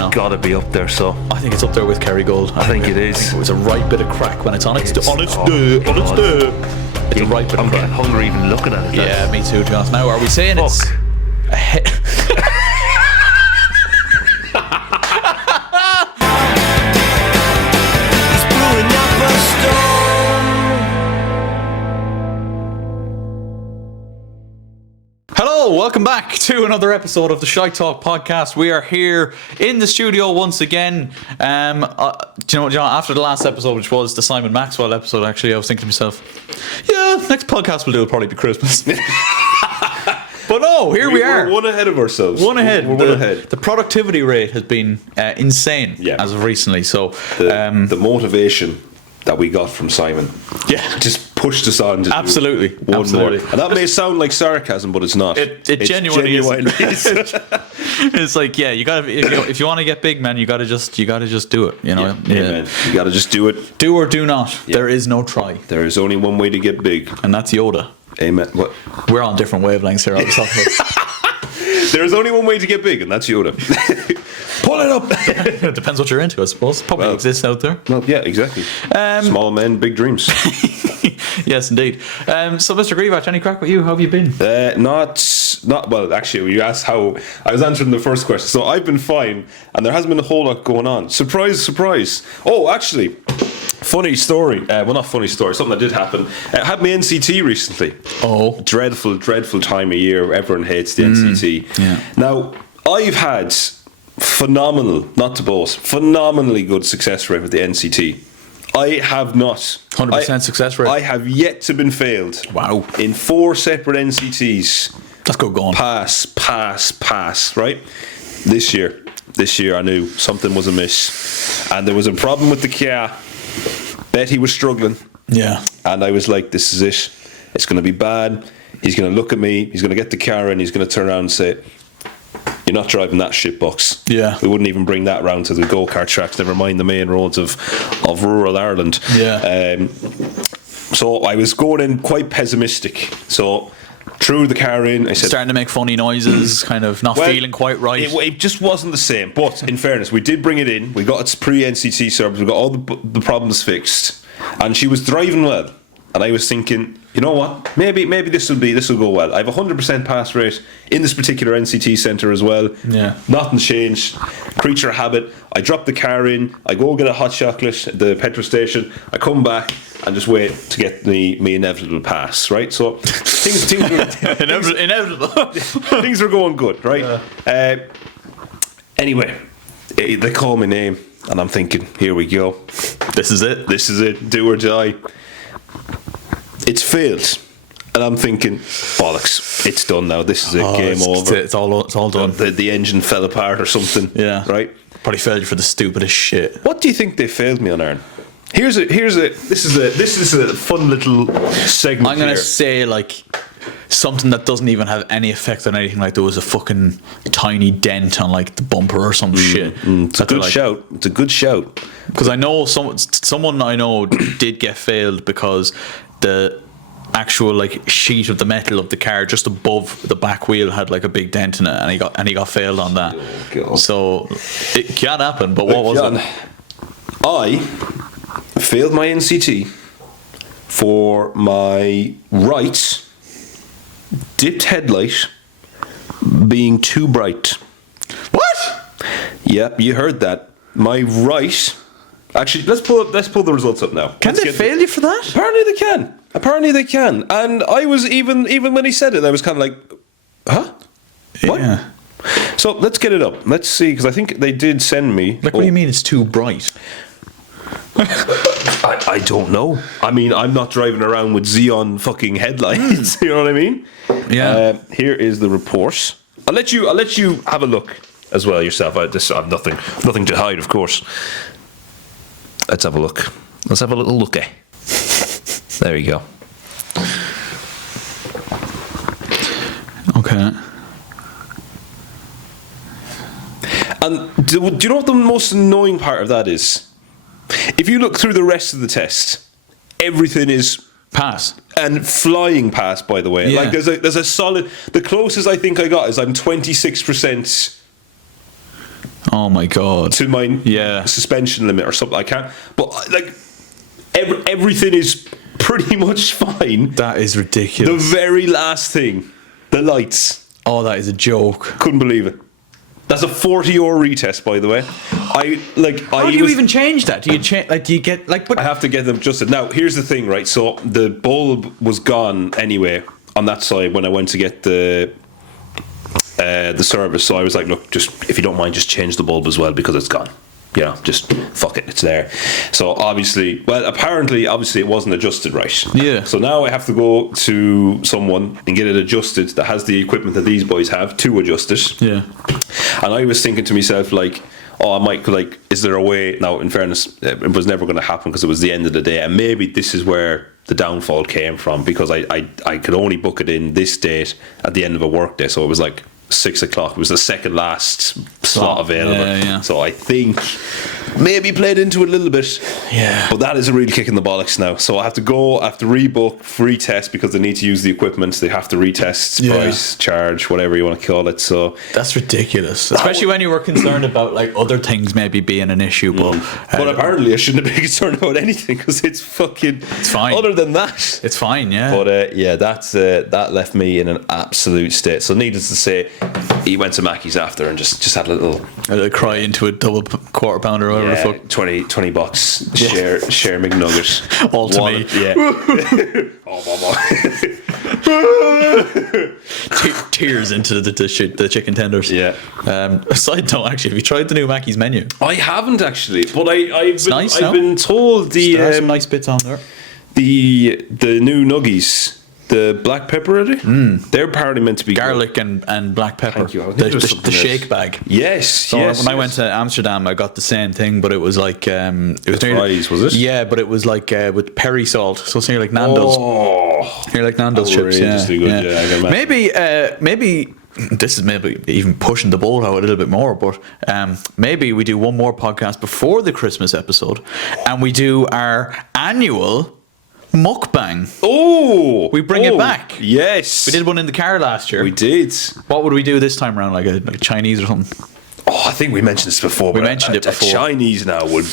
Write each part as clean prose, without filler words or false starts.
It's got to be up there, so I think it's up there with Kerrygold. I think it is. It was a right bit of crack when it's on its It's a right bit of I'm crack. getting hungry even looking at it. Yeah, me too, to be honest. Now, are we saying it's a Hello, welcome back to another episode of the ShiteTalk podcast. We are here in the studio once again. Do you know what, John? After the last episode, which was the Simon Maxwell episode, actually, I was thinking to myself, yeah, next podcast we'll do will probably be Christmas. But no, here we are. We're one ahead of ourselves. One ahead. We're one ahead. The productivity rate has been insane as of recently. So the motivation that we got from Simon, just pushed us on to absolutely. do one more. And that may sound like sarcasm, but it's not. It genuinely is. It's like, yeah, you gotta if you want to get big, man, you gotta just do it. You know, Amen. You gotta just do it. Do or do not. Yeah. There is no try. There is only one way to get big, and that's Yoda. Amen. What? We're on different wavelengths here. I was talking about. There is only one way to get big, and that's Yoda. Pull it up. It depends what you're into, I suppose. Probably exists out there. Well, yeah, exactly. Small men, big dreams. Yes, indeed. So, Mr. GRZYWACZ, any crack with you? How have you been? Not well. Actually, you asked how I was answering the first question. So I've been fine, and there hasn't been a whole lot going on. Surprise, surprise. Oh, actually, funny story. Well, not funny story. Something that did happen. I had my NCT recently. Oh, dreadful time of year. Everyone hates the NCT. Yeah. Now I've had phenomenal, not to boast, phenomenally good success rate with the NCT. I have not 100% success rate. I have yet to been failed. Wow. In 4 separate NCTs. That's good going. Pass. Right. This year I knew something was amiss, and there was a problem with the car. Betty was struggling. Yeah. And I was like, this is it. It's going to be bad. He's going to look at me. He's going to get the car and he's going to turn around and say, "You're not driving that shitbox." Yeah. We wouldn't even bring that round to the go-kart tracks, never mind the main roads of rural Ireland. Yeah. So I was going in quite pessimistic. So threw the car in. I said, starting to make funny noises, kind of not feeling quite right. It just wasn't the same. But in fairness, we did bring it in. We got its pre-NCT service. We got all the problems fixed. And she was driving well. And I was thinking, you know what? Maybe this will go well. I have a 100% pass rate in this particular NCT centre as well. Yeah. Nothing's changed. Creature habit. I drop the car in. I go get a hot chocolate at the petrol station. I come back and just wait to get me inevitable pass. Right. So things were inevitable. Things were going good. Right. Yeah. Anyway, they call my name, and I'm thinking, here we go. This is it. Do or die. It's failed, and I'm thinking, bollocks, it's done now. This is it. Game over. It's all done. The engine fell apart or something. Yeah. Right. Probably failed you for the stupidest shit. What do you think they failed me on, Aaron? This is a fun little segment. I'm gonna say like something that doesn't even have any effect on anything. Like there was a fucking tiny dent on like the bumper or some shit. It's a good shout. It's a good shout. Because I know someone I know did get failed because the actual like sheet of the metal of the car just above the back wheel had like a big dent in it, and he got failed on that. Oh, so it can happen. But what was it? I failed my NCT for my right dipped headlight being too bright. What? Yep, you heard that. My right. Actually, let's pull the results up now. Can they fail you for that? Apparently they can. And I was even when he said it, I was kind of like, huh? What? Yeah. So let's get it up. Let's see, because I think they did send me. Like, what do you mean it's too bright? I don't know. I mean, I'm not driving around with Xeon fucking headlights. You know what I mean? Yeah. Here is the report. I'll let you have a look as well yourself. I've nothing to hide, of course. Let's have a look. Let's have a little look. There you go. Okay. And do you know what the most annoying part of that is? If you look through the rest of the test, everything is pass and flying past. By the way, yeah. like there's a solid. The closest I think I got is I'm 26% Oh my god. to my Yeah. suspension limit or something. I can't. But like everything is pretty much fine. That is The ridiculous. very last thing, the lights. Oh, that is a joke. Couldn't believe it. That's a €40 retest, by the way. How do you even change that? Do you change? Like, do you get like? But I have to get them adjusted. Now, here's the thing, right? So the bulb was gone anyway on that side when I went to get the service. So I was like, look, just if you don't mind, just change the bulb as well because it's gone. You know, just fuck it, it's there. So apparently it wasn't adjusted right. Yeah. So now I have to go to someone and get it adjusted that has the equipment that these boys have to adjust it. yeah. And I was thinking to myself, like, oh, I might, like, is there a way? Now, in fairness, it was never going to happen because it was the end of the day. And maybe this is where the downfall came from because I could only book it in this date at the end of a work day. So it was like 6 o'clock. It was the second last slot available. Yeah. So I think maybe played into it a little bit. Yeah. But that is a real kick in the bollocks now. So I have to rebook, free test because they need to use the equipment. They have to retest, Yeah. price, charge, whatever you want to call it. So That's ridiculous. Especially when you were concerned about like other things maybe being an issue. But apparently I shouldn't have been concerned about anything because it's fine. Other than that, it's fine. Yeah. but that left me in an absolute state. So needless to say, he went to Mackey's after and just had a little I'd cry into a double quarter pounder or whatever the fuck. 20 bucks share McNuggets All to me. Yeah. Tears into the chicken tenders. Yeah. Side note, actually, have you tried the new Mackey's menu? I haven't actually, but I've nice, no? been told There are some nice bits on there. the new nuggies. The black pepper, are they? They're apparently meant to be Garlic and black pepper. Thank you. I think The, there was the, something the else. shake bag. Yes, So yes. when I went to Amsterdam, I got the same thing, but it was like it was nearly- fries, was it? Yeah, but it was like with peri salt, so it's nearly like Nando's. Nearly like Nando's chips. Yeah, outrageously good, yeah, I can imagine. maybe this is maybe even pushing the boat out a little bit more, but maybe we do one more podcast before the Christmas episode, and we do our annual mukbang. Oh, We bring it back. Yes, We did one in the car last year. We did. What would we do this time around? Like a Chinese or something? Oh, I think we mentioned this before. We but mentioned it before. Chinese now would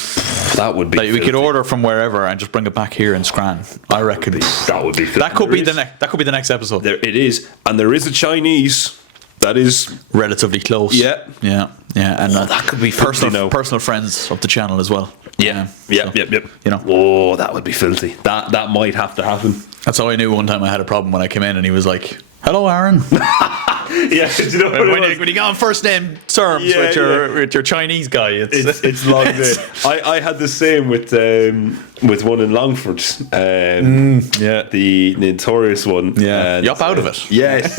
be. Like we could filthy. order from wherever and just bring it back here in Scran. I reckon That would be. that could be the next. next. That could be the next episode. There it is, and there is a Chinese that is. Relatively close. Yeah. And that could be filthy now. personal friends of the channel as well. Yep. You know. Oh, that would be filthy. That might have to happen. That's how I knew one time I had a problem when I came in and he was like, "Hello, Aaron." Yeah, do you know what it was? when you go on first name terms Yeah, with your Chinese guy, It's long day. I had the same with one in Longford. yeah. The notorious one. Yeah. And, You're up out of it. Yes.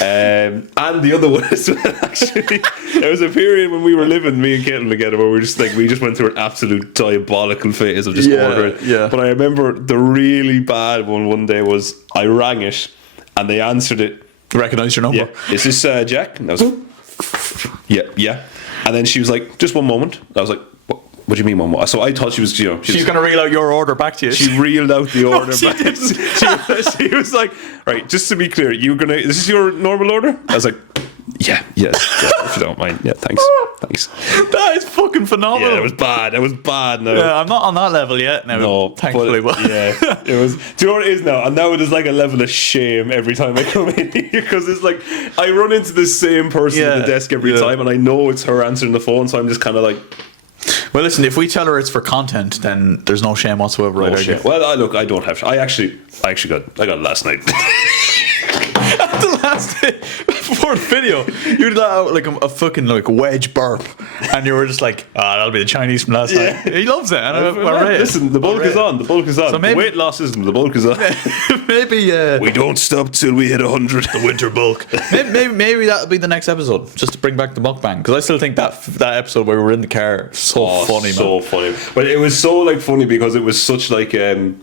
And the other one as well, actually. There was a period when we were living, me and Caitlin together, where we just went through an absolute diabolical phase of just ordering. Yeah. But I remember the really bad one day was I rang it and they answered it. Recognize your number. Yeah. Is this Jack? And I was yeah. And then she was like, just one moment. I was like, what do you mean one moment? So I thought she was, She's going to reel out your order back to you. she reeled out the order. she back. didn't. She was like, right, just to be clear, this is your normal order? I was like, yeah, if you don't mind. Yeah, thanks. That is fucking phenomenal. Yeah, it was bad. No. Yeah, I'm not on that level yet. No, thankfully. But yeah, it was. Do you know what it is now? And now it is like a level of shame every time I come in here because it's like I run into the same person at the desk every time, and I know it's her answering the phone, so I'm just kind of like. Well, listen, if we tell her it's for content, then there's no shame whatsoever. Oh, shit. Well, I don't have. I actually got it last night. The last day before the video, you did that like a fucking like wedge burp, and you were just like, that'll be the Chinese from last night. He loves it. And I rate it. Listen, the bulk is on. The bulk is on. So maybe- the weight loss isn't. The bulk is on. maybe We don't stop till we hit 100. The winter bulk. maybe that'll be the next episode, just to bring back the mukbang, because I still think that episode where we were in the car funny, so man. funny. But it was so like funny because it was such like it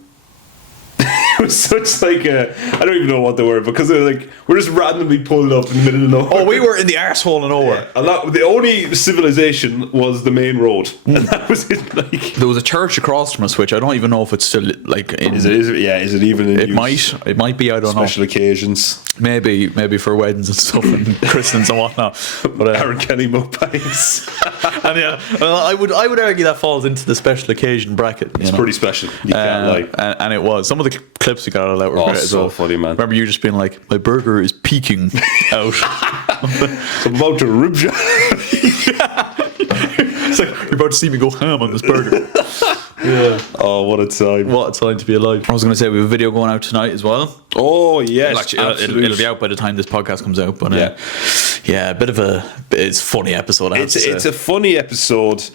it was such like a, I don't even know what they were, because they're like, we're just randomly pulled up in the middle of nowhere. Oh, we were in the arsehole of nowhere. And the only civilization was the main road, and that was it. Like, There was a church across from us, which I don't even know if it's still like. is it even in use? It might be. I don't Special know. occasions. Maybe for weddings and stuff and christenings and whatnot. But Aaron Kenny mukbangs. and yeah, well, I would argue that falls into the special occasion bracket. It's pretty special. You can't lie. And it was. Some of the clips we got out of that were great as so well. funny, man. Remember you just being like, my burger is peeking out. So I'm about to rib you. It's like, you're about to see me go ham on this burger. Yeah. Oh, what a time. What a time to be alive. I was going to say we have a video going out tonight as well. Oh, yes. It'll be out by the time this podcast comes out. But yeah, it's a funny episode. It's a funny episode.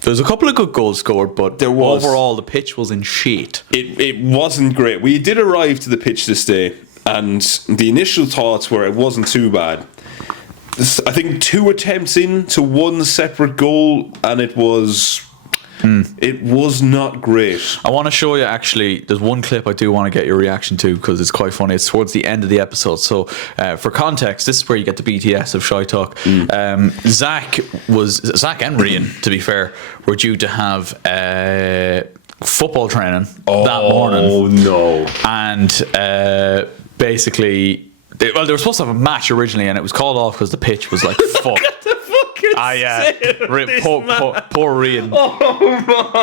There's a couple of good goals scored, but There was. overall the pitch was in shit. It wasn't great. We did arrive to the pitch this day, and the initial thoughts were it wasn't too bad. I think 2 attempts into 1 separate goal, and it was not great. I want to show you, actually, there's one clip I do want to get your reaction to because it's quite funny. It's towards the end of the episode. So, for context, this is where you get the BTS of ShiteTalk. Zach and Rian, to be fair, were due to have football training that morning. Oh, no. And basically, they were supposed to have a match originally, and it was called off because the pitch was like fuck. Poor Rian. Oh,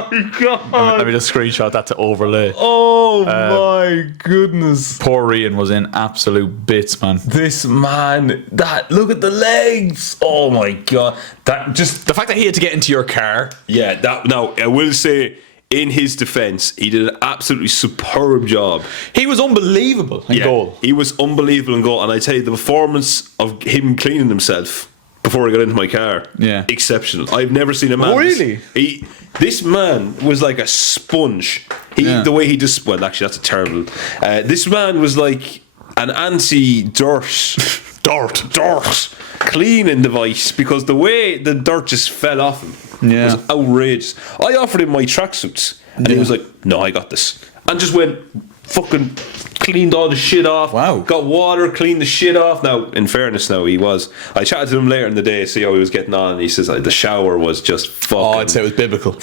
my God. Let me just screenshot that to overlay. Oh, my goodness. Poor Rian was in absolute bits, man. This man, look at the legs. Oh, my God. That just, The fact that he had to get into your car. yeah, now, I will say, in his defence, he did an absolutely superb job. He was unbelievable in goal. He was unbelievable in goal, and I tell you, the performance of him cleaning himself before I got into my car, exceptional. I've never seen a man. Oh, really? This man was like a sponge. The way he just, well, actually, that's a terrible. This man was like an anti-dirt cleaning device, because the way the dirt just fell off him was outrageous. I offered him my tracksuits, and he was like, "No, I got this," and just went fucking cleaned all the shit off. Wow. Got water, cleaned the shit off. Now, in fairness, I chatted to him later in the day, see how he was getting on, and he says the shower was just fucking. Oh, I'd say it was biblical.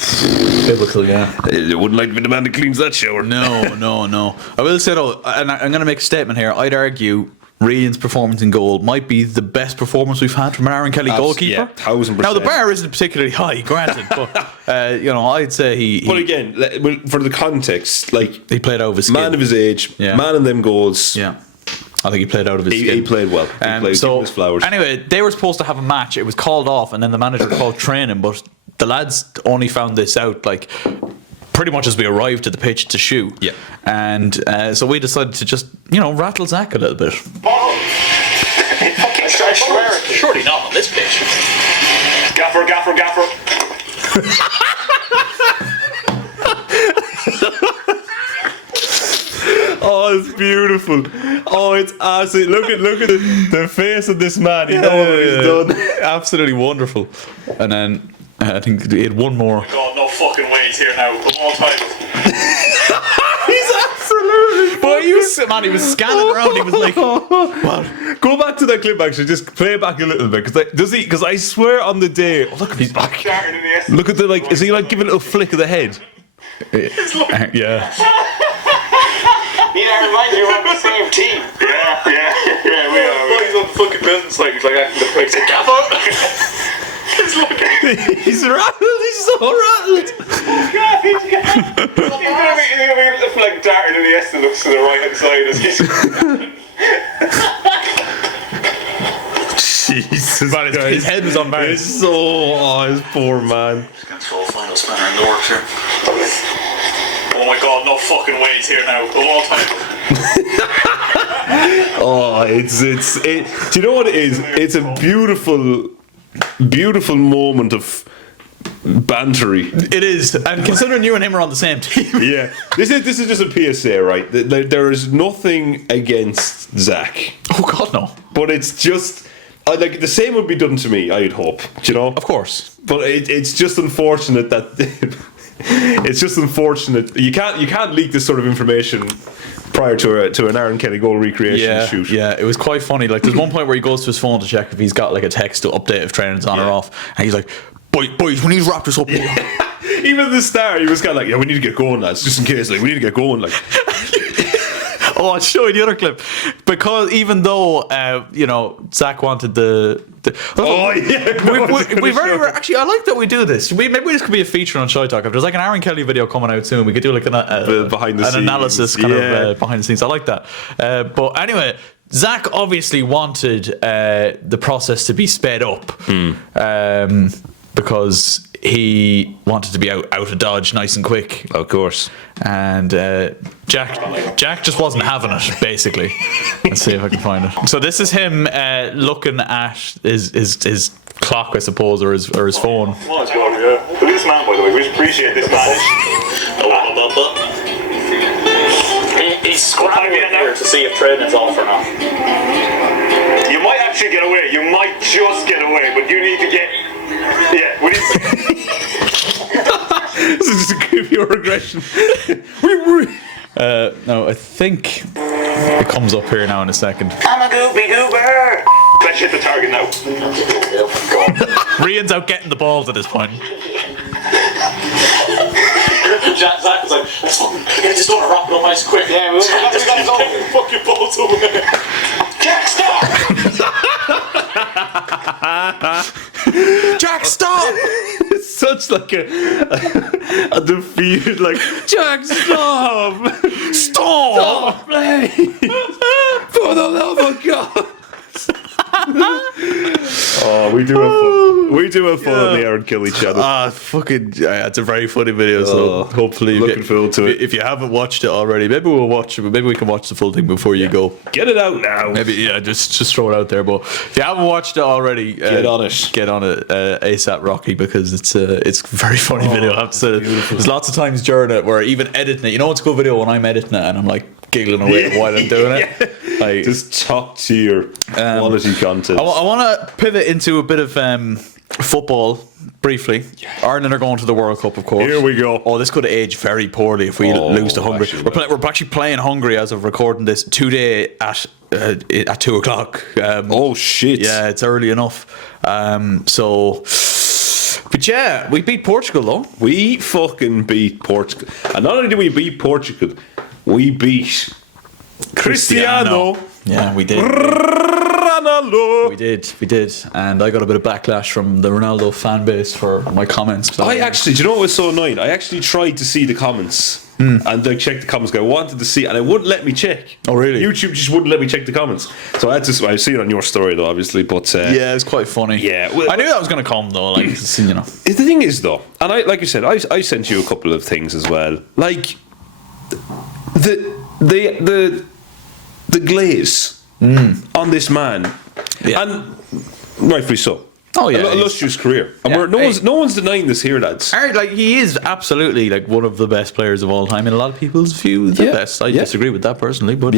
Biblical, yeah. It wouldn't like to be the man that cleans that shower. No. I will say though, and I'm going to make a statement here. I'd argue Rian's performance in goal might be the best performance we've had from an Aaron Kelly goalkeeper. Yeah, 1000%. Now the bar isn't particularly high, granted, but I'd say he. But again, for the context, like, he played out of his skin. man of his age, man in them goals. Yeah. I think he played out of his skin. He played well. He played his flowers. Anyway, they were supposed to have a match. It was called off, and then the manager called training, but the lads only found this out like pretty much as we arrived to the pitch to shoot. Yeah. And so we decided to just, rattle Zach a little bit. I swear it. Surely not on this pitch. Gaffer. Oh, it's beautiful. Oh, it's absolutely. Look at the face of this man. You know what he's done. Absolutely wonderful. And then I think he had one more. God, no fucking way he's here now. Of all time. He's absolutely. But he was scanning around. He was like, "What?" Go back to that clip. Actually, just play it back a little bit, because I swear on the day. Oh, look, he's back. Look at the is he like giving a little flick of the head? yeah. He reminds me we're on the same team. Yeah, we are. He's on the fucking building site. He's like acting the place. Gaffer. He's looking. He's rattled. He's so rattled. He's gonna be like darting in the S and looks to the right hand side as he's. Jesus, Man, his head was on It's Barry's. his poor man. Let's go final spanner in the works here. Oh my God, no fucking way he's here now. Of all time. Oh, it's do you know what it is? It's a beautiful moment of bantery. It is. And considering you and him are on the same team. Yeah, this is just a PSA, right? There is nothing against Zach. Oh, God, no. But it's just like the same would be done to me, I'd hope. Do you know? Of course. But it's just unfortunate that It's just unfortunate. You can't leak this sort of information prior to an Aaron Kelly goal recreation shoot. Yeah, it was quite funny. Like, there's one point where he goes to his phone to check if he's got like a text to update if training's on or off, and he's like, "Boys, we need to wrap this up." Even at the start, he was kind of like, "Yeah, we need to get going, lads, just in case. Like, we need to get going." Like, oh, I'll show you the other clip, because even though Zach wanted the oh yeah, we very actually, I like that we do this. Maybe this could be a feature on ShiteTalk. If there's like an Aaron Kelly video coming out soon, we could do like behind the an scenes analysis kind of behind the scenes. I like that. But anyway, Zach obviously wanted the process to be sped up because he wanted to be out of Dodge nice and quick. of course. And Jack just wasn't having it, basically. Let's see if I can find it. So this is him looking at his clock, I suppose, or his phone. Oh, it's good, yeah. Look at this man, by the way. We appreciate this man. He's scrapping in there to see if training's off or not. You might actually get away. You might just get away, but you need to get. Yeah, we need. This is just pure aggression. No, I think it comes up here now in a second. I'm a goopy goober. Let's hit the target now. Rian's out getting the balls at this point. Zach was like, I just don't wrap it up nice quick. Yeah, we got to fucking balls away. Jack, stop! Jack, stop! It's such like a defeated, like, Jack, stop! Stop, please! For the love of God! Oh, we do have fun on the Aaron Kelly channel. Fucking, it's a very funny video. So hopefully, looking forward to it. If you haven't watched it already, maybe we'll watch it. Maybe we can watch the full thing before you go. Get it out now. Maybe just throw it out there. But if you haven't watched it already, get on it. ASAP Rocky, because it's a very funny video. I have to say, there's lots of times during it where even editing it, it's a good video when I'm editing it and I'm like giggling away while I'm doing it. Like, just top tier quality content. I want to pivot into a bit of football briefly. Ireland are going to the World Cup, of course. Here we go. Oh, this could age very poorly if we lose to Hungary. Actually, We're actually playing Hungary as of recording this today at 2:00. Oh shit! Yeah, it's early enough. But yeah, we beat Portugal though. We fucking beat Portugal, and not only did we beat Portugal, we beat Cristiano. Yeah, we did. Ronaldo. We did, and I got a bit of backlash from the Ronaldo fan base for my comments. I actually, do you know what was so annoying? I actually tried to see the comments and like check the comments. I wanted to see, and it wouldn't let me check. Oh really? YouTube just wouldn't let me check the comments. So I see it on your story though, obviously. But yeah, it's quite funny. Yeah, I knew that was going to come though. Like, the thing is though, and like I said, I sent you a couple of things as well. Like the glaze on this man, and rightfully so. Oh yeah, an illustrious career, and no one's denying this here, lads. Like, he is absolutely like one of the best players of all time in a lot of people's view. The best. I disagree with that personally, but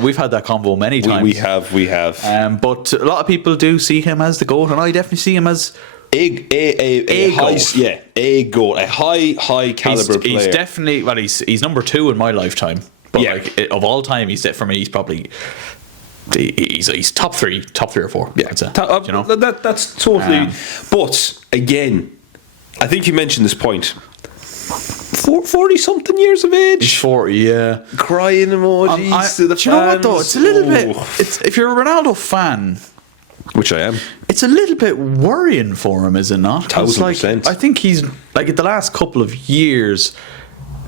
we've had that convo many times. We have. But a lot of people do see him as the GOAT, and I definitely see him as a GOAT, a high caliber player. He's definitely he's number 2 in my lifetime. But like, of all time, for me, he's probably. He's top three or four. Yeah, that's totally. But again, I think you mentioned this point. 40 something years of age. He's 40, yeah. Crying emojis to the fans. Do you know what though? It's a little bit. If you're a Ronaldo fan, which I am, it's a little bit worrying for him, is it not? 1000%. I think he's like, the last couple of years.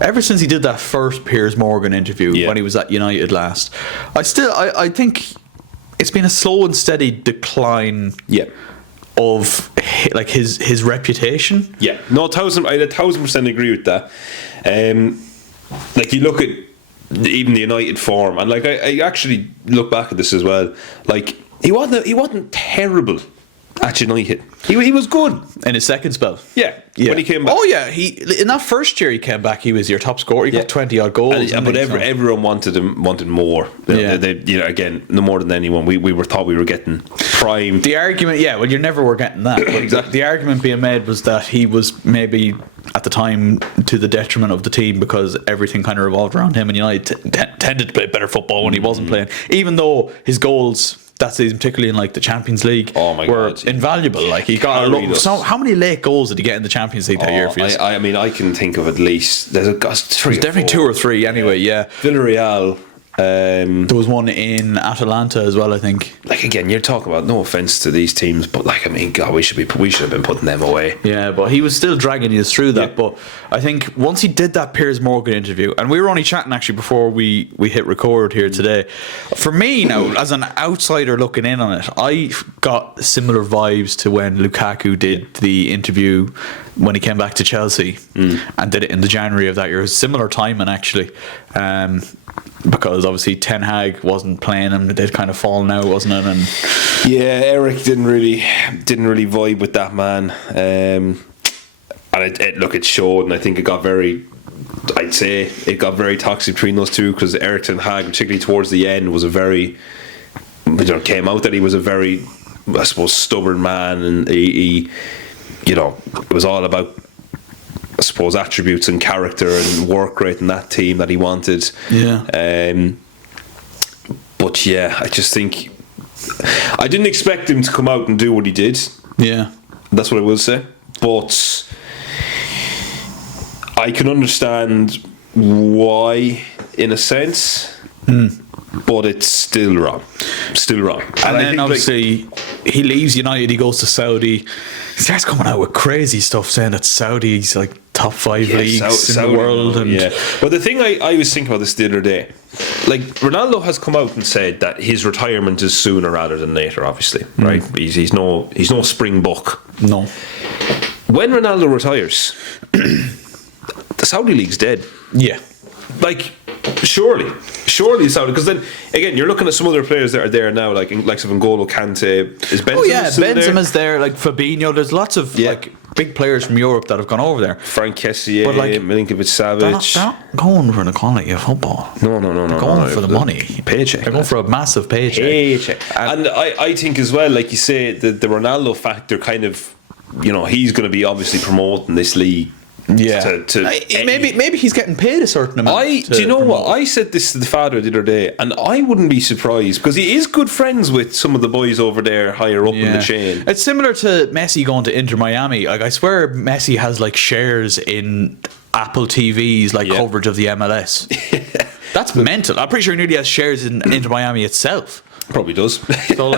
Ever since he did that first Piers Morgan interview when he was at United last, I think it's been a slow and steady decline of like his reputation. Yeah, no, I 1,000% agree with that. Like, you look at even the United form, and like I actually look back at this as well. Like, he wasn't terrible at United. He was good. In his second spell. Yeah. When he came back. Oh yeah, in that first year he came back, he was your top scorer. He got 20 odd goals. But everyone wanted more. They, again, no more than anyone. We thought we were getting prime. The argument, well, you never were getting that. Exactly. The argument being made was that he was maybe at the time to the detriment of the team because everything kind of revolved around him, and United tended to play better football when he wasn't playing, even though his goals that season, particularly in like the Champions League, were invaluable. Like he got how many late goals did he get in the Champions League that year for you? I mean, I can think of at least there's definitely 2 or 3 anyway. Yeah, Villarreal. There was one in Atalanta as well, I think. Like again, you're talking about, no offense to these teams, but like, I mean, God, we should have been putting them away. Yeah, but he was still dragging you through that. Yeah. But I think once he did that Piers Morgan interview, and we were only chatting actually before we hit record here today. For me now, as an outsider looking in on it, I got similar vibes to when Lukaku did the interview when he came back to Chelsea and did it in the January of that year. It was similar timing actually. Because obviously Ten Hag wasn't playing him, they'd kind of fallen out, wasn't it? And yeah, Eric didn't really vibe with that man, and it showed, and I think it got very toxic between those two, because Eric Ten Hag, particularly towards the end, was came out that he was a very, I suppose, stubborn man, and he it was all about, I suppose, attributes and character and work rate in that team that he wanted. Yeah. But yeah, I just think I didn't expect him to come out and do what he did. Yeah. That's what I will say. But I can understand why, in a sense. But it's still wrong. Still wrong. And then obviously he leaves United, he goes to Saudi. He starts coming out with crazy stuff saying that Saudi's like top 5 leagues in the world. But the thing I was thinking about this the other day, like Ronaldo has come out and said that his retirement is sooner rather than later, obviously, right? He's no Springbok. No. When Ronaldo retires, the Saudi league's dead. Yeah. Like, surely it's out, because then again you're looking at some other players that are there now, like of N'Golo Kante. Is Benzema Benzema's there, like Fabinho. There's lots of like big players from Europe that have gone over there. Frank Kessié, but like, Milinkovic-Savic. They're not going for the quality of football. No. They're going for the money, paycheck. They're going for a massive paycheck. And I think as well, like you say, the Ronaldo factor kind of, he's going to be obviously promoting this league. Yeah, maybe he's getting paid a certain amount. Do you know what? I said this to the father the other day, and I wouldn't be surprised, because he is good friends with some of the boys over there higher up in the chain. It's similar to Messi going to Inter Miami. Like, I swear Messi has like shares in Apple TV's coverage of the MLS. That's mental. I'm pretty sure he nearly has shares in Inter Miami itself. Probably does. So,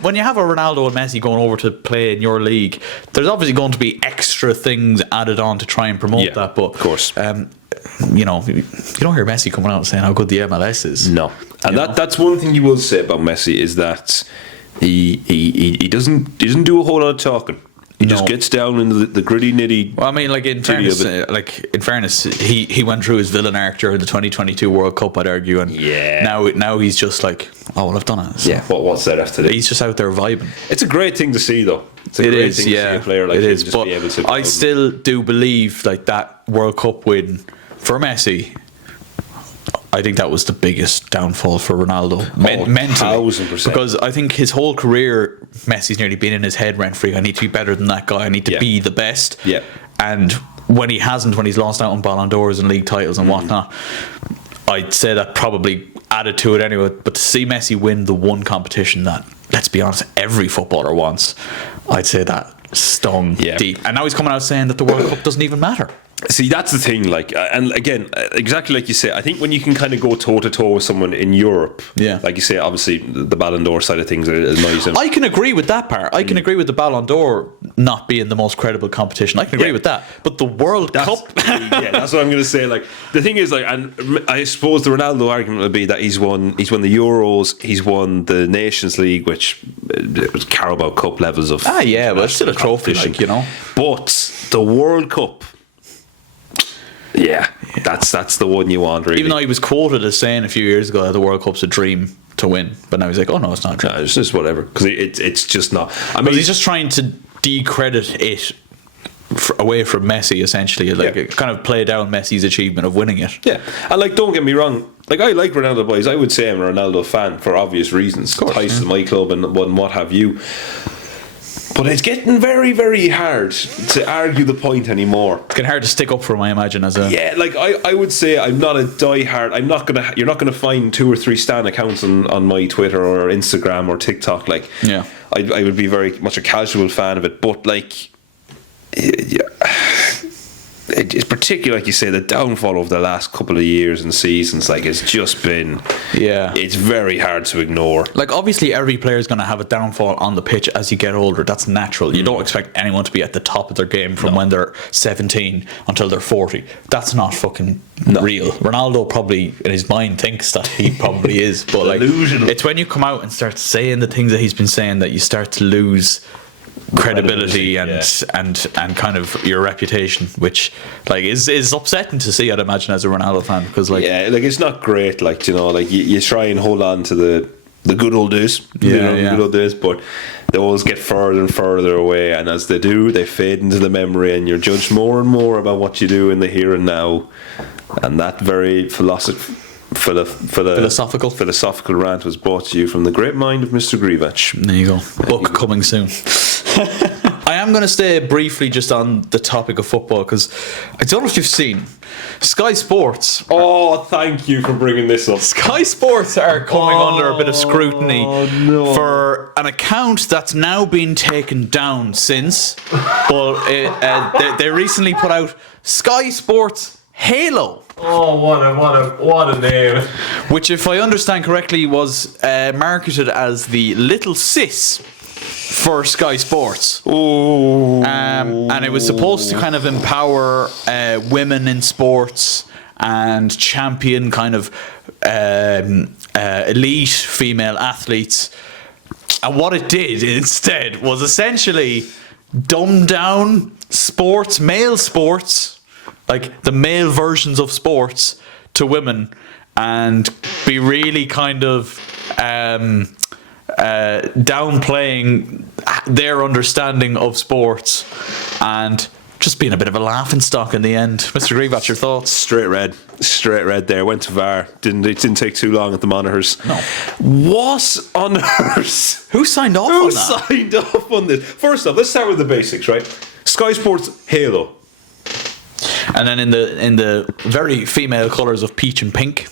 when you have a Ronaldo and Messi going over to play in your league, there's obviously going to be extra things added on to try and promote that. But of course, you don't hear Messi coming out and saying how good the MLS is. No, and that's one thing you will say about Messi, is that he doesn't do a whole lot of talking. He just gets down into the gritty nitty. Well, I mean, in fairness, he went through his villain arc during the 2022 World Cup, I'd argue, and now he's just like, oh well, I've done it. So what's there after this? He's just out there vibing. It's a great thing to see, though. It's a great thing to see a player like him just be able to. I still do believe that World Cup win for Messi, I think that was the biggest downfall for Ronaldo mentally. 1000%. Because I think his whole career, Messi's nearly been in his head rent-free. I need to be better than that guy. I need to be the best. Yeah. And when he's lost out on Ballon d'Ors and league titles and whatnot, I'd say that probably added to it anyway. But to see Messi win the one competition that, let's be honest, every footballer wants, I'd say that stung deep. And now he's coming out saying that the World Cup doesn't even matter. See, that's the thing, and again, exactly like you say, I think when you can kind of go toe-to-toe with someone in Europe, like you say, obviously the Ballon d'Or side of things annoys him. I can agree with that part. I can agree with the Ballon d'Or not being the most credible competition. I can agree with that. But the World Cup... that's what I'm going to say. The thing is, and I suppose the Ronaldo argument would be that he's won the Euros, he's won the Nations League, which was Carabao Cup levels of... but it's still a trophy, But the World Cup... Yeah, that's the one you want, really. Even though he was quoted as saying a few years ago that the World Cup's a dream, to win. But now he's like, oh no, it's not true. It's just whatever, because it's just not. I mean, He's just trying to decredit it away from Messi, essentially, kind of play down Messi's achievement of winning it. Yeah, and like, don't get me wrong, like, I like Ronaldo, boys. I would say I'm a Ronaldo fan for obvious reasons, ties to my club and what have you. But it's getting very, very hard to argue the point anymore. It's getting hard to stick up for him, I imagine. Like, I would say I'm not a diehard. You're not gonna find 2 or 3 stan accounts on my Twitter or Instagram or TikTok. Like, yeah, I would be very much a casual fan of it, but like, yeah, it's particularly, like you say, the downfall of the last couple of years and seasons. Like, it's just been, it's very hard to ignore. Like, obviously every player is going to have a downfall on the pitch as you get older. That's natural. You don't expect anyone to be at the top of their game from when they're 17 until they're 40. That's not fucking real. Ronaldo probably in his mind thinks that he probably is, but like, it's when you come out and start saying the things that he's been saying that you start to lose credibility and kind of your reputation, which like is upsetting to see, I'd imagine, as a Ronaldo fan, because like, like, it's not great, like, you know, like, you try and hold on to the good old days, the good old days, but they always get further and further away, and as they do, they fade into the memory, and you're judged more and more about what you do in the here and now. And that very philosophical rant was brought to you from the great mind of Mr. GRZYWACZ. There you go. Book coming soon. I am going to stay briefly just on the topic of football, because I don't know if you've seen Sky Sports. Oh, thank you for bringing this up. Sky Sports are coming under a bit of scrutiny for an account that's now been taken down since. But they recently put out Sky Sports Halo. Oh, what a name! Which, if I understand correctly, was marketed as the little sis for Sky Sports. And it was supposed to kind of empower women in sports and champion kind of elite female athletes. And what it did instead was essentially dumb down sports, male sports, like the male versions of sports, to women, and be really kind of downplaying their understanding of sports and just being a bit of a laughing stock in the end. Mr. GRZYWACZ, your thoughts? Straight red there. Went to VAR. It didn't take too long at the monitors. No. What on earth? Who signed off on that? Who signed off on this? First off, let's start with the basics, right? Sky Sports Halo. And then in the very female colours of peach and pink.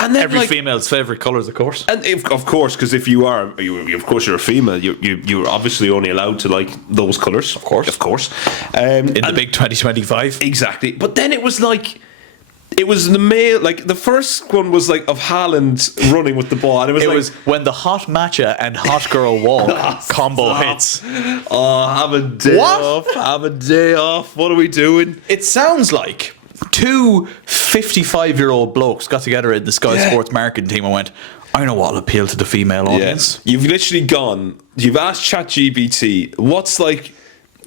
And then, every female's favourite colours, of course. And of course, because if you're a female, you're obviously only allowed to like those colours. Of course. In the big 2025. Exactly. But then it was like, it was the male, like the first one was like of Haaland running with the ball, and it was when the hot matcha and hot girl walk combo hits. Oh, have a day off. What are we doing? It sounds like 2 55-year-old blokes got together in the Sky Sports marketing team and went, I know what'll appeal to the female audience. You've literally you've asked ChatGPT, what's like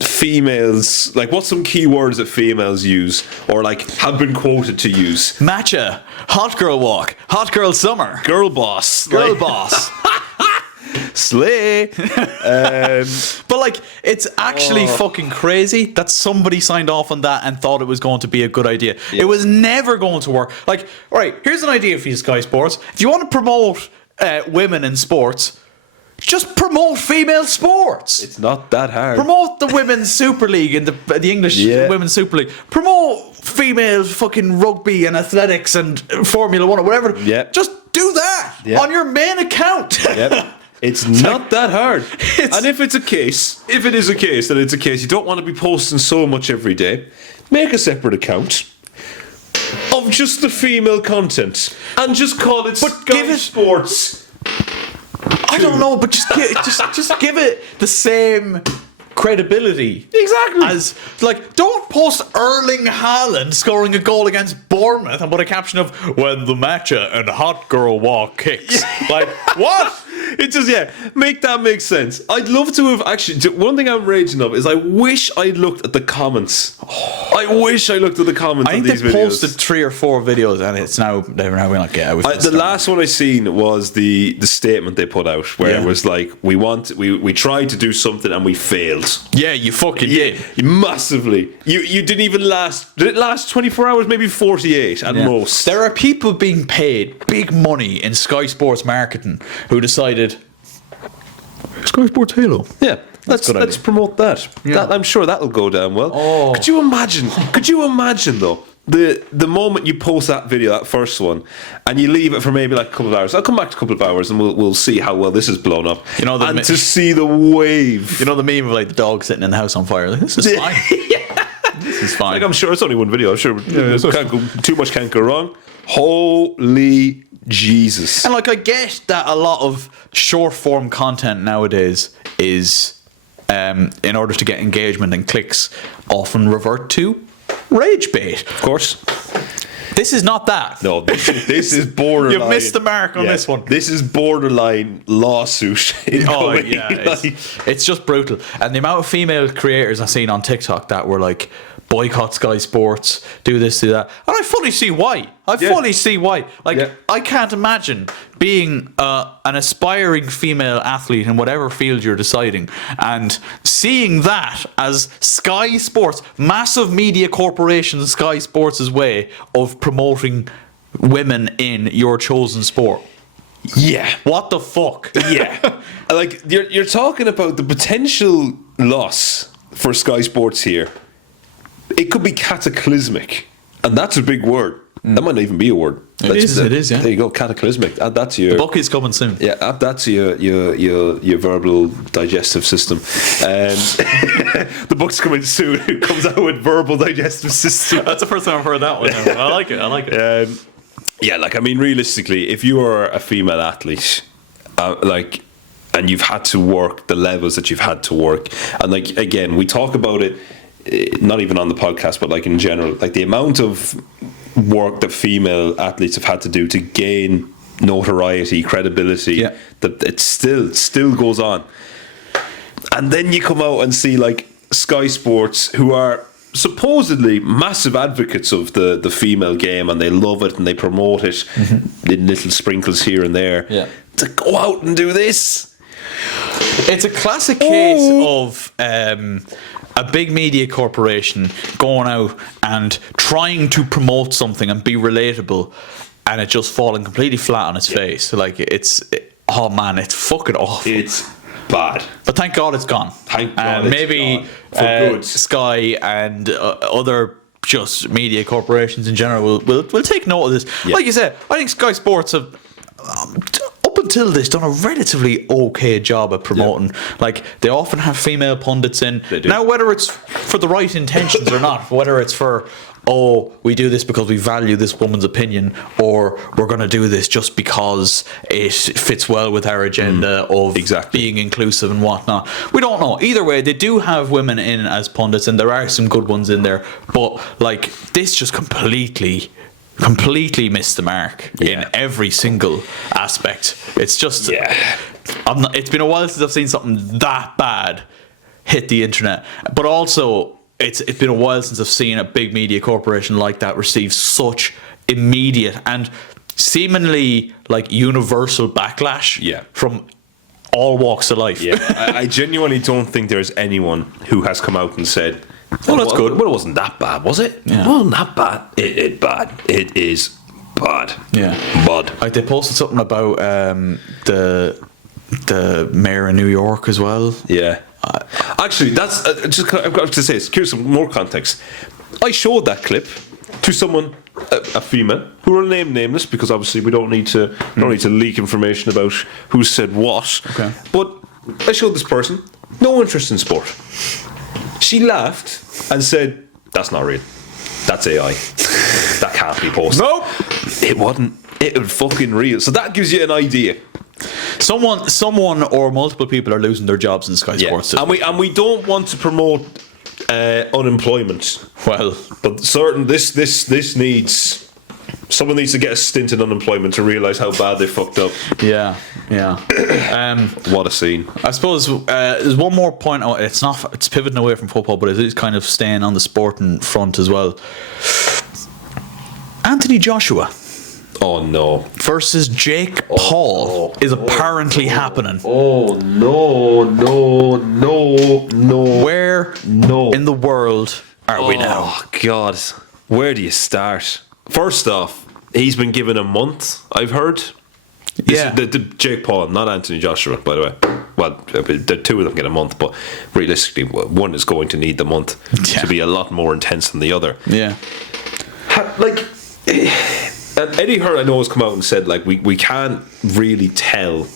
females, like what's some keywords that females use or like have been quoted to use? Matcha, hot girl walk, hot girl summer, girl boss, slay. But like, it's actually fucking crazy that somebody signed off on that and thought it was going to be a good idea. It was never going to work. Like, all right, here's an idea for you, Sky Sports. If you want to promote women in sports, just promote female sports. It's not that hard. Promote the Women's Super League and the English Women's Super League. Promote female fucking rugby and athletics and Formula 1 or whatever. Just do that on your main account. It's not that hard. And if it is a case you don't want to be posting so much every day, make a separate account of just the female content and just call it Sky Sports. I don't know, but just give it the same credibility. Exactly. As, like, don't post Erling Haaland scoring a goal against Bournemouth and put a caption of when the matcha and hot girl walk kicks. Like, what? It just, make that make sense. I'd love to have actually, one thing I'm raging of is I wish I'd looked at the comments. I wish I looked at the comments I on think these they videos. posted 3 or 4 videos, and it's now they're now like, yeah. The last one I seen was the statement they put out, where it was like, we tried to do something and we failed. Yeah, you fucking did. Massively. You didn't even last. Did it last 24 hours? Maybe 48 at most. There are people being paid big money in Sky Sports marketing who decided Sky Sports Halo. Yeah. That's a good Let's idea. promote that. Yeah. I'm sure that'll go down well. Oh. Could you imagine? Though, the moment you post that video, that first one, and you leave it for maybe like a couple of hours. I'll come back to a couple of hours and we'll see how well this is blown up. You know, and to see the wave. You know the meme of like the dog sitting in the house on fire. Like, this is fine. This is fine. Like, I'm sure it's only one video. I'm sure too much can't go wrong. Holy Jesus. And like, I get that a lot of short form content nowadays is, in order to get engagement and clicks, often revert to rage bait. Of course. This is not that. No, this is borderline. You've missed the mark on this one. This is borderline lawsuit. Oh incoming. yeah, it's just brutal. And the amount of female creators I've seen on TikTok that were like, boycott Sky Sports, do this, do that, and I fully see why. Fully see why. Like, I can't imagine being an aspiring female athlete in whatever field you're deciding, and seeing that as Sky Sports, massive media corporation Sky Sports' way of promoting women in your chosen sport. Yeah. What the fuck? Yeah. Like, you're talking about the potential loss for Sky Sports here. It could be cataclysmic, and that's a big word. That might not even be a word. It is, yeah. There you go, cataclysmic. Add that to your... The book is coming soon. Yeah, add that to your verbal digestive system. The book's coming soon. It comes out with verbal digestive system. That's the first time I've heard that one. I like it. Yeah, like, I mean, realistically, if you are a female athlete, and you've had to work the levels that you've had to work, and like, again, we talk about it, not even on the podcast, but like in general, like the amount of work that female athletes have had to do to gain notoriety, credibility, that it still goes on. And then you come out and see like Sky Sports, who are supposedly massive advocates of the female game, and they love it and they promote it in little sprinkles here and there, to go out and do this. It's a classic case of a big media corporation going out and trying to promote something and be relatable, and it just falling completely flat on its face. Like, oh man, it's fucking awful. It's bad. But thank God it's gone. Thank God maybe it's gone. For good. Sky and other just media corporations in general will take note of this. Like you said, I think Sky Sports have up until this done a relatively okay job at promoting. Like, they often have female pundits in. They do. Now, whether it's for the right intentions or not, whether it's for, oh, we do this because we value this woman's opinion, or we're going to do this just because it fits well with our agenda of being inclusive and whatnot. We don't know. Either way, they do have women in as pundits, and there are some good ones in there. But like, this just completely missed the mark in every single aspect. It's just, it's been a while since I've seen something that bad hit the internet. But also, it's been a while since I've seen a big media corporation like that receive such immediate and seemingly like universal backlash from all walks of life. I genuinely don't think there's anyone who has come out and said, well, that's good. Well, it wasn't that bad, was it? Yeah. It wasn't that bad. It bad. It is bad. Yeah. Bad. Like, they posted something about the mayor in New York as well. Yeah. Actually, that's I've got to say, here's some more context. I showed that clip to someone, a female, who will name nameless, because obviously we don't need to leak information about who said what. Okay. But I showed this person no interest in sport. She laughed and said, "That's not real. That's AI. That can't be posted." Nope. It wasn't. It was fucking real. So that gives you an idea. Someone or multiple people are losing their jobs in Sky Sports. And we don't want to promote unemployment. Well, but this needs Someone needs to get a stint in unemployment to realise how bad they fucked up. Yeah. What a scene. I suppose there's one more point. It's pivoting away from football, but it is kind of staying on the sporting front as well. Anthony Joshua Oh no. versus Jake Paul is apparently happening. Oh no. Where in the world are we now? Oh God. Where do you start? First off, he's been given a month, I've heard. Yeah. The Jake Paul, not Anthony Joshua, by the way. Well, the two of them get a month, but realistically, one is going to need the month to be a lot more intense than the other. Yeah. And Eddie Hearn, I know, has come out and said, like, we can't really tell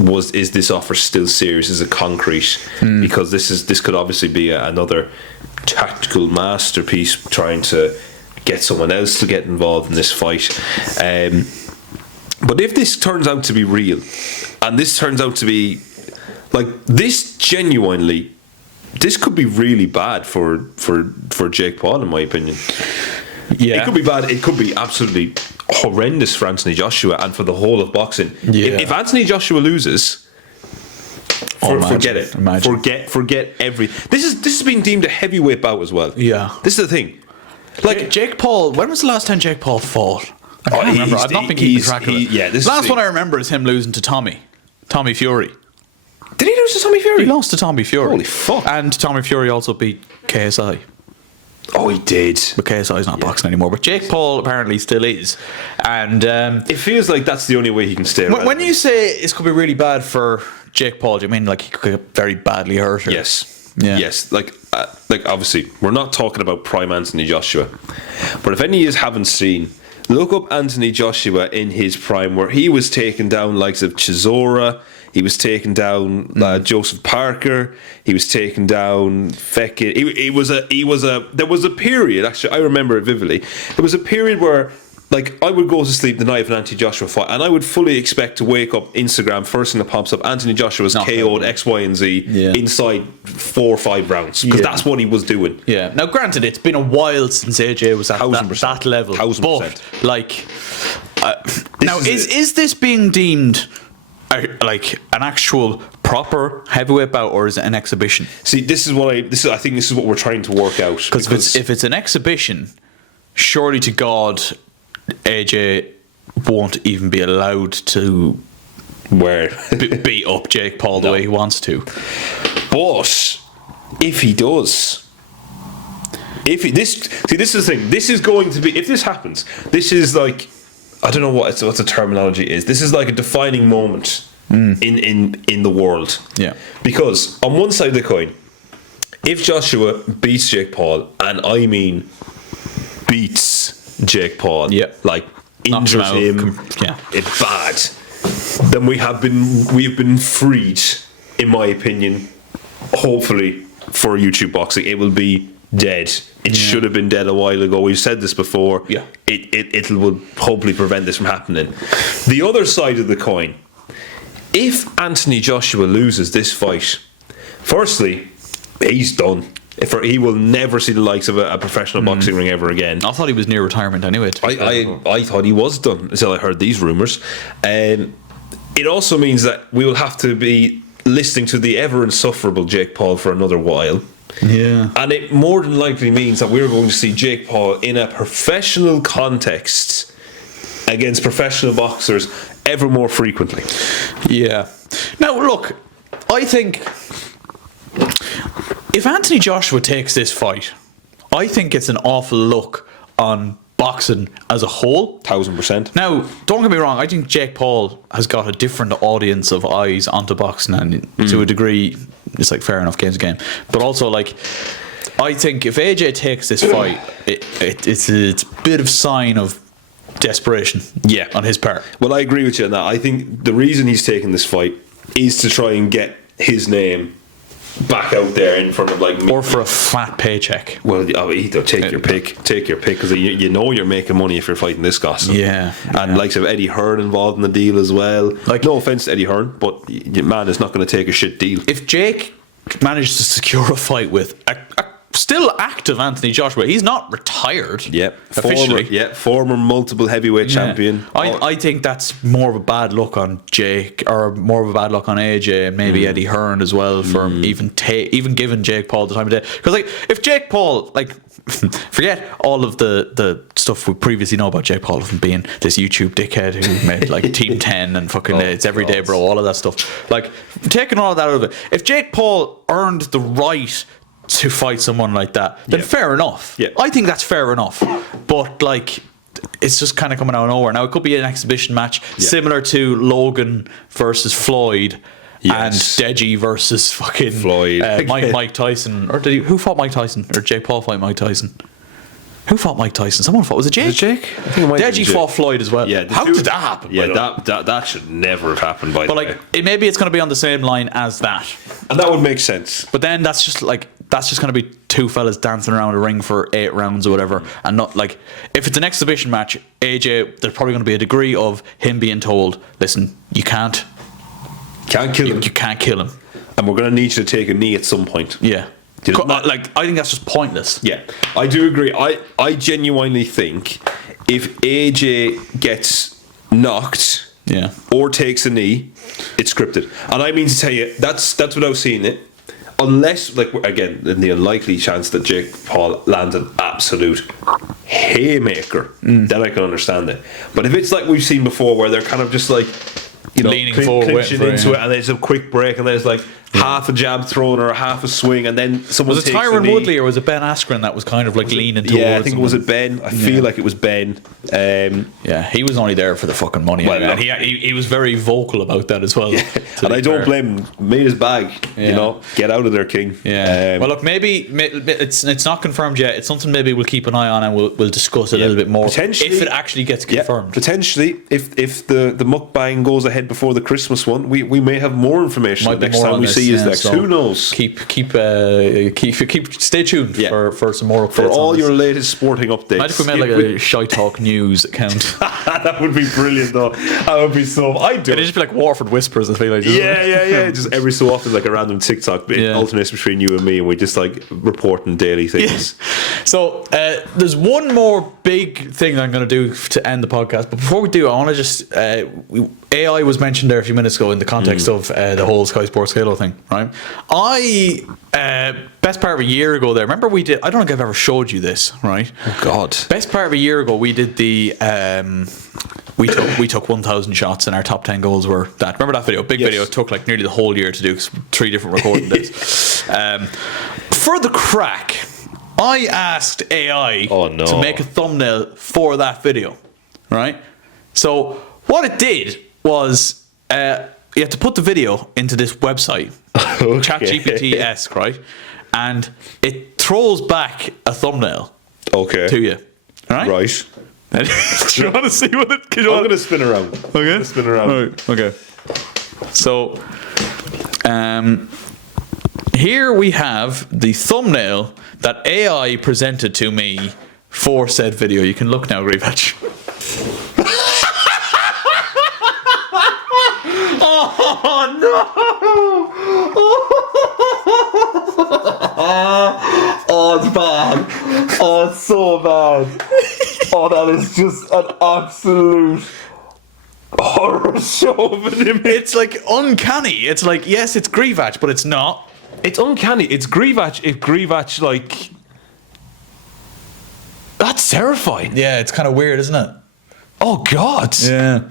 is this offer still serious, is it concrete, because this could obviously be another tactical masterpiece trying to get someone else to get involved in this fight. But if this turns out to be real, and this turns out to be like this, genuinely, this could be really bad for Jake Paul, in my opinion. Yeah. It could be bad. It could be absolutely horrendous for Anthony Joshua and for the whole of boxing. Yeah. If Anthony Joshua loses, forget it. Imagine. Forget every. This has been deemed a heavyweight bout as well. Yeah. This is the thing. Like Jake Paul, when was the last time Jake Paul fought? I can't remember. I've not been keeping track of it. Yeah, last one I remember is him losing to Tommy Fury. Did he lose to Tommy Fury? He lost to Tommy Fury. Holy fuck. And Tommy Fury also beat KSI. Oh, he did. But KSI is not boxing anymore. But Jake Paul apparently still is. And it feels like that's the only way he can stay around. when you say this could be really bad for Jake Paul, do you mean like he could get very badly hurt? Or? Yes. Yeah. Yes. Like obviously, we're not talking about prime Anthony Joshua. But if any of you haven't seen, look up Anthony Joshua in his prime, where he was taking down likes of Chisora. He was taking down Joseph Parker. He was taking down Fekir. There was a period, actually, I remember it vividly. There was a period where, like, I would go to sleep the night of an Anthony Joshua fight, and I would fully expect to wake up Instagram, first thing that pops up, Anthony Joshua's KO'd X, Y, and Z inside 4 or 5 rounds, because that's what he was doing. Yeah. Now, granted, it's been a while since AJ was at that level. 1000%. But, like, now, is this being deemed like an actual proper heavyweight bout, or is it an exhibition? See, I think this is what we're trying to work out. Because if it's an exhibition, surely to God, AJ won't even be allowed to beat up Jake Paul the way he wants to. But if he does, this is the thing. This is going to be, if this happens, this is like, I don't know what the terminology is. This is like a defining moment in the world. Yeah. Because on one side of the coin, if Joshua beats Jake Paul, and I mean beats Jake Paul, like injures him, it's bad, then we've been freed, in my opinion. Hopefully for YouTube boxing, it will be dead. It should have been dead a while ago. We've said this before. Yeah. It will hopefully prevent this from happening. The other side of the coin, if Anthony Joshua loses this fight, firstly, he's done. He will never see the likes of a professional boxing ring ever again. I thought he was near retirement anyway. I thought he was done until I heard these rumours. It also means that we will have to be listening to the ever insufferable Jake Paul for another while. Yeah. And it more than likely means that we're going to see Jake Paul in a professional context against professional boxers ever more frequently. Yeah. Now, look, I think if Anthony Joshua takes this fight, I think it's an awful look on boxing as a whole. 1000%. Now, don't get me wrong, I think Jake Paul has got a different audience of eyes onto boxing, and to a degree, it's like fair enough, game's a game. But also, like, I think if AJ takes this fight, it's a bit of sign of desperation on his part. Well, I agree with you on that. I think the reason he's taking this fight is to try and get his name back out there in front of, like, me. Or for a fat paycheck. Well, either take your pick, because you know you're making money if you're fighting this gossip. Yeah. And likes of Eddie Hearn involved in the deal as well. Like, no offense to Eddie Hearn, but your man is not going to take a shit deal. If Jake managed to secure a fight with a still active Anthony Joshua. He's not retired. Yep. Officially. Former multiple heavyweight champion. I think that's more of a bad look on Jake, or more of a bad look on AJ, and maybe Eddie Hearn as well for even giving Jake Paul the time of day. Because like, if Jake Paul, like, forget all of the stuff we previously know about Jake Paul from being this YouTube dickhead who made like Team 10 and fucking it's everyday bro, all of that stuff. Like, taking all of that out of it, if Jake Paul earned the right to fight someone like that, then fair enough. Yeah. I think that's fair enough. But like, it's just kind of coming out of nowhere. Now it could be an exhibition match similar to Logan versus Floyd. And Deji versus fucking Floyd. Mike Tyson. Or who fought Mike Tyson? Or Jake Paul fought Mike Tyson? Who fought Mike Tyson? Someone fought. Was it Jake? Was it Jake? I think it might have been Deji Jake. fought Floyd as well. Yeah, how did that happen? Yeah, that should never have happened, by the way. But like, maybe it's going to be on the same line as that. And that would make sense. But then that's just going to be two fellas dancing around a ring for 8 rounds or whatever, and not like, if it's an exhibition match, AJ, there's probably going to be a degree of him being told, listen, you can't Can't kill him. You can't kill him. And we're going to need you to take a knee at some point. Yeah. Like, I think that's just pointless. Yeah, I do agree. I genuinely think if AJ gets knocked or takes a knee, it's scripted. And I mean to tell you, that's without seeing it. Unless, like, again, in the unlikely chance that Jake Paul lands an absolute haymaker, then I can understand it. But if it's like we've seen before, where they're kind of just like, you know, leaning forward, clinching into it, and there's a quick break, and there's like half a jab thrown or half a swing, and then someone was it takes Tyron a knee. Woodley or was it Ben Askren that was kind of like leaning towards? Yeah, I think him? was it Ben. I feel like it was Ben. Yeah, he was only there for the fucking money. Well, and he was very vocal about that as well. Yeah. And I don't blame him. Made his bag. You know, get out of there, King. Yeah. Well, look, maybe it's not confirmed yet. It's something maybe we'll keep an eye on and we'll discuss a little bit more Potentially, if it actually gets confirmed. Potentially, if the mukbang goes ahead before the Christmas one, we may have more information Might be next more time on we this, see you next. so Who knows? Keep stay tuned for some more updates for all on this. your latest sporting updates. Imagine if we made like a ShiteTalk news account. That would be brilliant, though. That would be so. I'd do It'd it. just be like Warford Whispers. I feel like. Yeah. Just every so often, like a random TikTok bit alternates between you and me, and we just like reporting daily things. Yeah. So there's one more big thing that I'm going to do to end the podcast. But before we do, I want to just AI was mentioned there a few minutes ago in the context of the whole Sky Sports Halo thing, right? Best part of a year ago there, remember we did, I don't think I've ever showed you this, right? Oh God. Best part of a year ago, we did the we took 1,000 shots and our top 10 goals were that. Remember that video? Big video. It took like nearly the whole year to do 3 different recording days. For the crack, I asked AI to make a thumbnail for that video, right? So what it did was you have to put the video into this website, ChatGPT-esque, right? And it throws back a thumbnail to you, right? Right. Do you want to see what it? I'm going to spin around. Okay. Spin around. Right. Okay. So, here we have the thumbnail that AI presented to me for said video. You can look now, GRZYWACZ. Oh no! Oh, it's bad. Oh, it's so bad. Oh, that is just an absolute horror show of an image. It's like uncanny. It's like, yes, it's GRZYWACZ, but it's not. It's uncanny. It's GRZYWACZ if GRZYWACZ, like... That's terrifying. Yeah, it's kind of weird, isn't it? Oh, God. Yeah.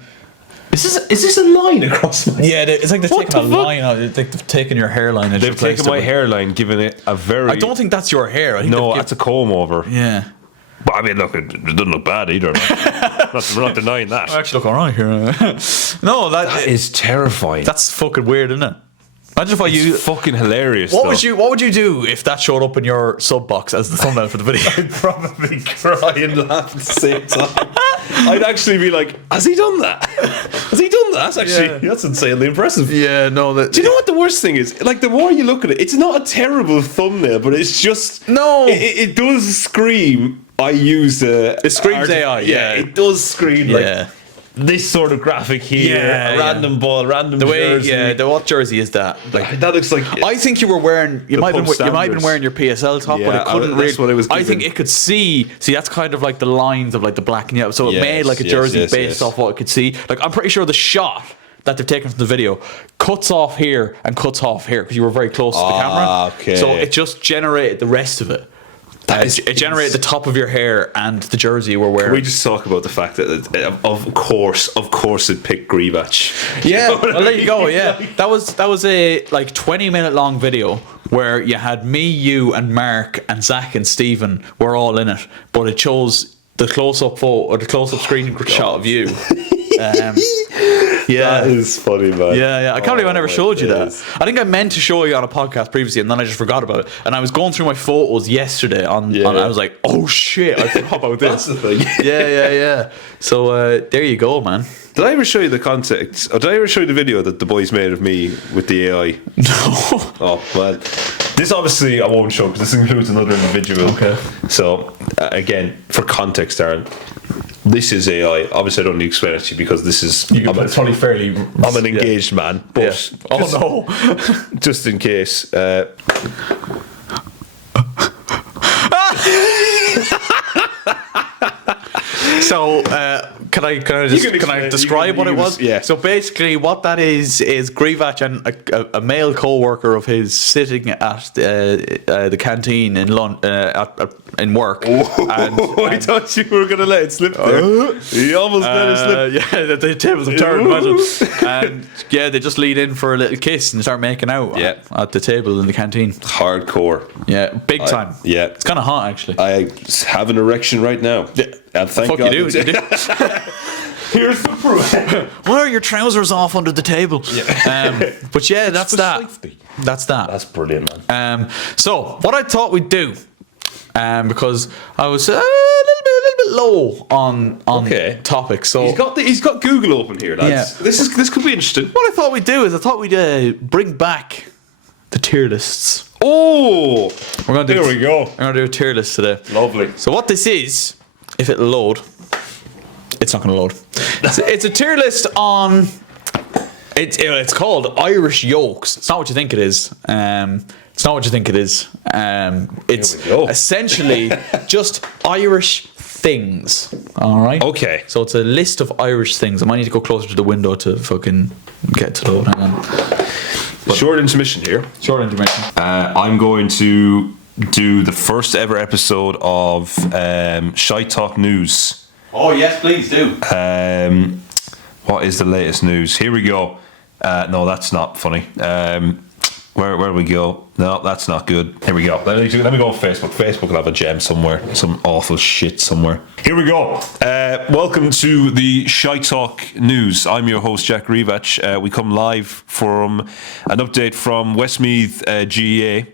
Is this a line across my... Yeah, it's like they've taken a line out. They've taken your hairline and They've taken my hairline, giving it a very... I don't think that's your hair. I think that's a comb over. Yeah. But I mean, look, it doesn't look bad either. We're not denying that. I actually look alright here. No, that is terrifying. That's fucking weird, isn't it? Imagine if it's fucking hilarious. What would you do if that showed up in your sub box as the thumbnail for the video? I'd probably cry and laugh at the same time. I'd actually be like, has he done that? Has he done that? That's insanely impressive. Yeah, no. Do you know what the worst thing is? Like, the more you look at it, it's not a terrible thumbnail, but it's just... No. It does scream, I use... it screams AI, yeah. It does scream like... this sort of graphic here, Yeah, a random ball, random jersey. What jersey is that? Like, that looks like. I think you were wearing. You might have pub been standards. wearing your PSL top, Yeah, but it couldn't that's what it was I think given. it could see. See, that's kind of like the lines of like the black and yellow. So it Yes, made like a yes, jersey yes, based yes. off what it could see. Like, I'm pretty sure the shot that they've taken from the video cuts off here and cuts off here because you were very close to the camera. Okay. So it just generated the rest of it. It generated the top of your hair and the jersey you were wearing. Can we just talk about the fact that, of course, it picked GRZYWACZ. Yeah, well, there you go. Yeah, that was a like 20-minute long video where you had me, you, and Mark, and Zach and Stephen were all in it, but it chose the close-up photo or the close-up screen shot of you. Yeah. That is funny, man. Yeah. I can't believe I never my showed you that. days. I think I meant to show you on a podcast previously, and then I just forgot about it. And I was going through my photos yesterday on I was like, oh shit, I forgot about this. That's the thing. Yeah. So there you go, man. Did I ever show you the context? Or did I ever show you the video that the boys made of me with the AI? No. Oh, well. This obviously I won't show because this includes another individual. Okay. So, again, for context, Aaron, this is AI. Obviously, I don't need to explain it to you because this is. It's probably fairly. I'm an engaged man, but Yeah. Oh no. just in case. So, can I describe what it was? Yeah. So basically, what that is GRZYWACZ and a male co-worker of his sitting at the canteen in in work. I thought you were going to let it slip there. He almost let it slip. Yeah, the tables have turned. Imagine. And yeah, they just lead in for a little kiss and start making out. Yeah. At the table in the canteen. Hardcore. Yeah, big time. Yeah. It's kind of hot actually. I have an erection right now. Yeah. And thank Fuck God. you do. Here's the proof. Why are your trousers off under the table? Yeah. But yeah, that's that. That's that. That's brilliant, man. So what I thought we'd do, because I was a little bit low on topics. So He's got Google open here, lads. Yeah. This could be interesting. what I thought we'd do is I thought we'd bring back the tier lists. Oh, We're gonna do. there we go. We're gonna do a tier list today. Lovely. So what this is, if it'll load, it's not going to load. It's a tier list on. It's called Irish Yolks. It's not what you think it is. It's not what you think it is. It's we go. essentially just Irish things. All right. Okay. So it's a list of Irish things. I might need to go closer to the window to fucking get to load. Hang on. Short intermission here. Short intermission. I'm going to do the first ever episode of ShiteTalk News. Oh yes, please do. What is the latest news? Here we go. No, that's not funny. Where do we go? No, that's not good. Here we go. Let me go on Facebook. Facebook will have a gem somewhere. Some awful shit somewhere. Here we go. Welcome to the ShiteTalk News. I'm your host, Jack GRZYWACZ. We come live from an update from Westmeath GEA.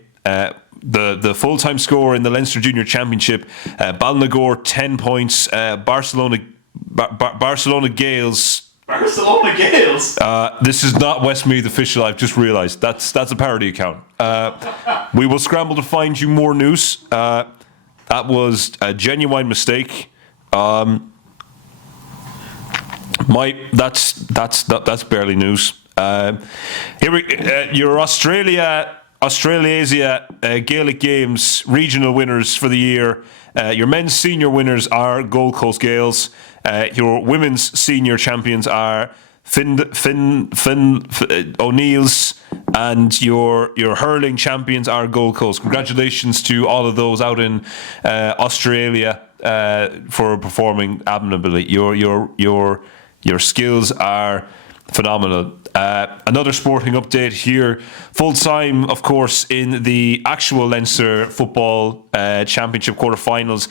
The full-time score in the Leinster Junior Championship, Ballinagore 10 points, Barcelona Gales. Barcelona Gales. This is not Westmeath official. I've just realised that's a parody account. We will scramble to find you more news. That was a genuine mistake. That's barely news. Your Australasia Gaelic Games regional winners for the year. Your men's senior winners are Gold Coast Gales. Your women's senior champions are Finn O'Neill's, and your hurling champions are Gold Coast. Congratulations to all of those out in Australia for performing admirably. Your skills are phenomenal. Another sporting update here. Full time, of course, in the actual Leinster Football Championship quarterfinals.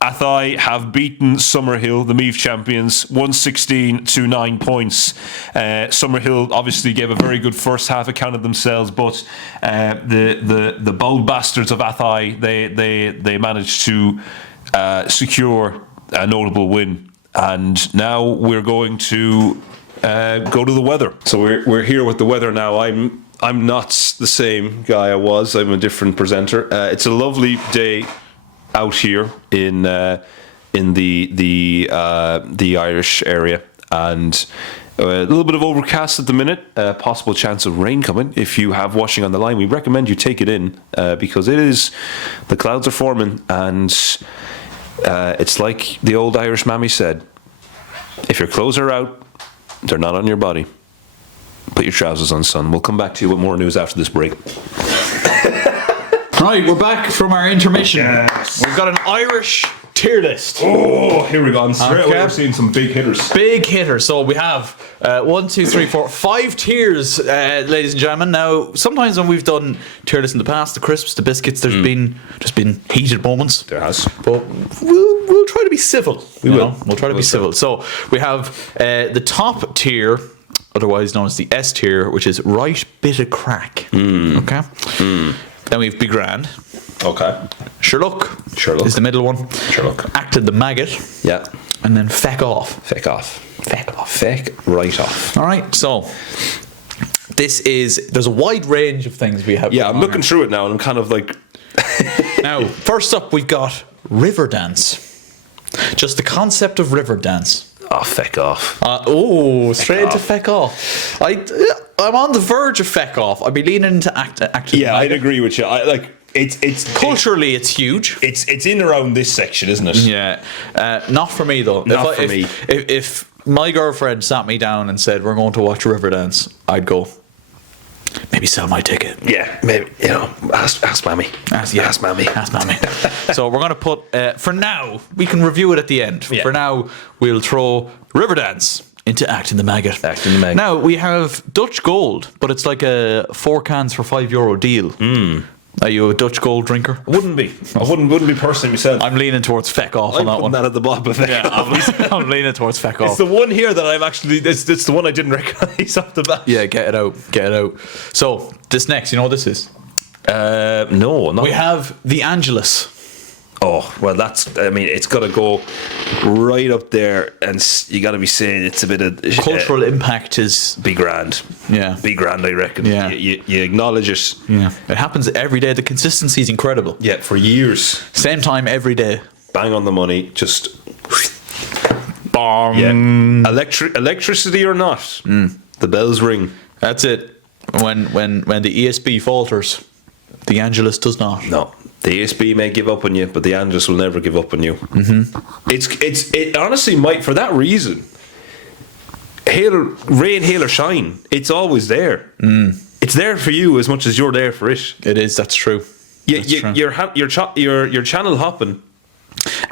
Athy have beaten Summerhill, the Meath champions, 116 to 9 points. Summerhill obviously gave a very good first half account of themselves, but the bold bastards of Athy, they managed to secure a notable win. And now we're going to go to the weather. So we're here with the weather now. I'm not the same guy I was. I'm a different presenter. It's a lovely day out here in in the Irish area, and a little bit of overcast at the minute. Possible chance of rain coming. If you have washing on the line, we recommend you take it in because the clouds are forming, and it's like the old Irish mammy said: if your clothes are out, they're not on your body. Put your trousers on, son. We'll come back to you with more news after this break. Right, we're back from our intermission. Yes. We've got an Irish tier list. Oh, here we go. And straight away, we're seeing some big hitters. Big hitters. So we have 1, 2, 3, 4, 5 tiers, ladies and gentlemen. Now, sometimes when we've done tier lists in the past, the crisps, the biscuits, there's been heated moments. There has. But we'll try to be civil. We will. We'll try to be civil. So we have the top tier, otherwise known as the S tier, which is right bit of crack. Okay. Then we've Be Grand. Okay. Sherlock. Sherlock. Is the middle one. Sherlock. Acted the Maggot. Yeah. And then Feck Off. Feck off. Feck off. Feck right off. All right. So there's a wide range of things we have. Yeah, I'm looking through it now, and I'm kind of like. Now, first up, we've got River Dance. Just the concept of river dance. Oh, feck off. Straight into Feck Off. I'm on the verge of Feck Off. I'd be leaning into acting. Yeah, I'd agree with you. It's culturally, it's huge. It's in around this section, isn't it? Yeah, not for me though. Not for me. If my girlfriend sat me down and said we're going to watch Riverdance, I'd go. Maybe sell my ticket. Yeah, maybe. Ask Mammy. Ask Mammy. Ask Mammy. So we're going to put. For now, we can review it at the end. Yeah. For now, we'll throw Riverdance into Acting the Maggot. Acting the Maggot. Now we have Dutch Gold, but it's like a 4 cans for €5 deal. Are you a Dutch Gold drinker? Wouldn't be. I wouldn't be personally myself. I'm leaning towards Feck Off on that one. That at the bottom of Feck Off. I'm leaning towards Feck Off. It's the one here that I'm actually. It's the one I didn't recognise off the bat. Yeah, get it out. Get it out. So this next, you know what this is? No, not. We have The Angelus. Oh, well, it's got to go right up there, and you got to be saying it's a bit of Cultural impact is. Be grand. Yeah. Be grand, I reckon. Yeah. You acknowledge it. Yeah. It happens every day. The consistency is incredible. Yeah, for years. Same time every day. Bang on the money, just. Bong. Yeah. Electricity or not, the bells ring. That's it. When the ESB falters, The Angelus does not. No. The ESB may give up on you, but the Angelus will never give up on you. It honestly might, for that reason, rain, hail or shine, it's always there. It's there for you as much as you're there for it. It is. That's true. You're channel hopping.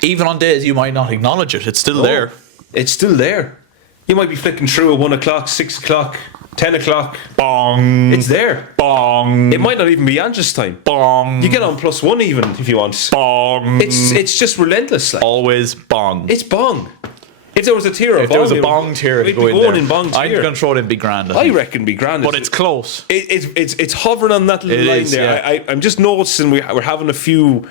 Even on days you might not acknowledge it, it's still there. It's still there. You might be flicking through at 1 o'clock, 6 o'clock, 10 o'clock. Bong. It's there. Bong. It might not even be Angelus time. Bong. You get on +1 even if you want. Bong. It's just relentless. Like. Always bong. It's bong. If there was a tier of If there was a bong tier, it'd it'd go be in going there. in bong tier. I'm going to throw it in Be Grand. I reckon Be Grand. But it's close. It's hovering on that little It line is, there. yeah. I'm just noticing we're having a few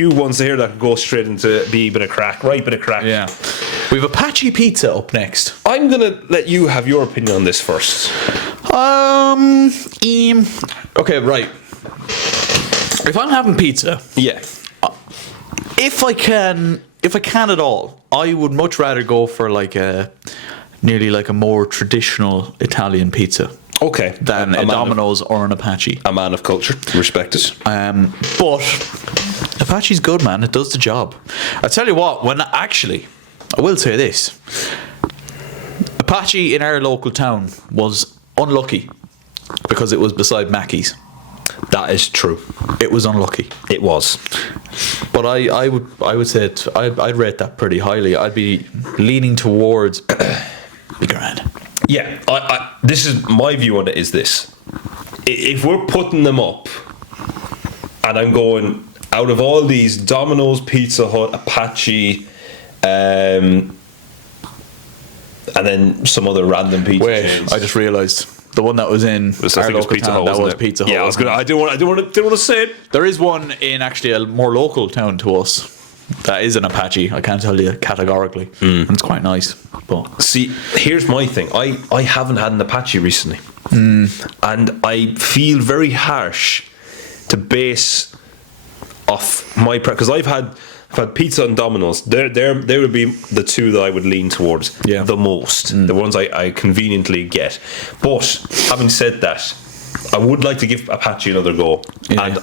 ones there that go straight into be a bit of crack, right bit of crack. Yeah. We have Apache Pizza up next. I'm gonna let you have your opinion on this first. Okay, right. If I'm having pizza, Yeah. if I can at all, I would much rather go for nearly like a more traditional Italian pizza Okay. than a Domino's or an Apache. A man of culture. Respect it. But Apache's good, man. It does the job. I tell you what, I will say this. Apache in our local town was unlucky because it was beside Mackey's. That is true. It was unlucky. It was. But I would say I'd rate that pretty highly. I'd be leaning towards Be Grand. Yeah. This is my view on it. Is this? If we're putting them up, and I'm going out of all these Domino's, Pizza Hut, Apache, and then some other random pizza chains. I just realised the one that was in our local town, that was Pizza Hut. Yeah, I didn't want to say it. There is one in actually a more local town to us that is an Apache. I can't tell you categorically, and it's quite nice. But see, here's my thing. I haven't had an Apache recently, and I feel very harsh to base of my because I've had pizza and Domino's. They would be the two that I would lean towards the most. The ones I conveniently get. But having said that, I would like to give Apache another go. Yeah. And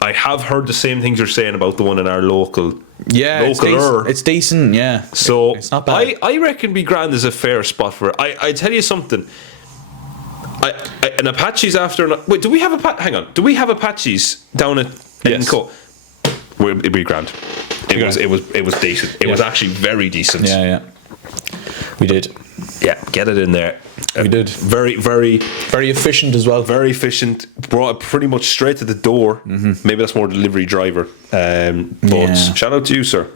I have heard the same things you're saying about the one in our local. Yeah, it's decent. Yeah, So it's not bad. I reckon Be Grand is a fair spot for it. I tell you something. An Apache's after. Wait, do we have hang on? Do we have Apache's down at Edinco? It'd be grand. It was decent. It was actually very decent. Yeah. We did. Yeah, get it in there. We did. Very Efficient as well. very efficient. Brought it pretty much straight to the door. Maybe that's more delivery driver. But shout out to you, sir.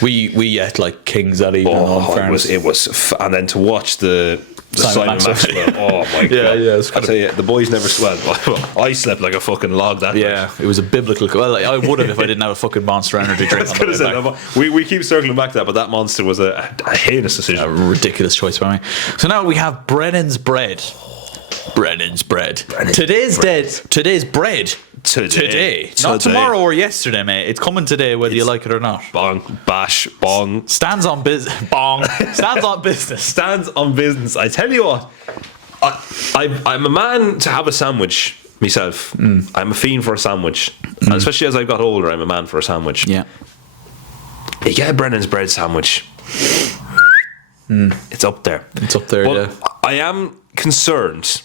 We ate like kings that evening. It was and then to watch the Simon Maxwell. Oh my god! Yeah. I tell you, the boys never slept. I slept like a fucking log that night. It was a biblical. Well, I would have if I didn't have a fucking Monster Energy drink. On the way back. We keep circling back to that, but that Monster was a heinous decision. A ridiculous choice by me. So now we have Brennan's bread. Brennan's bread. Today's bread. Today. Not tomorrow or yesterday, mate. It's coming today, whether you like it or not. Bong, bash, bong. Stands on business. Bong. Stands on business. Stands on business. I tell you what, I'm a man to have a sandwich myself. I'm a fiend for a sandwich. And especially as I got older, I'm a man for a sandwich. Yeah. You get a Brennan's bread sandwich. It's up there. But I am concerned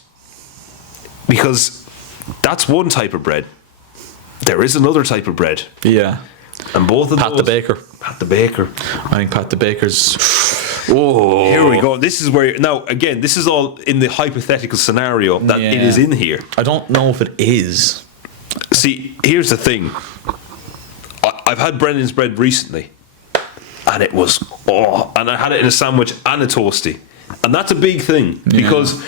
because that's one type of bread. There is another type of bread. Yeah. And both of Pat the Baker. I think Pat the Baker's. Oh, here we go. This is where now again. This is all in the hypothetical scenario that it is in here. I don't know if it is. See, here's the thing. I've had Brennan's bread recently, and it was and I had it in a sandwich and a toasty, and that's a big thing because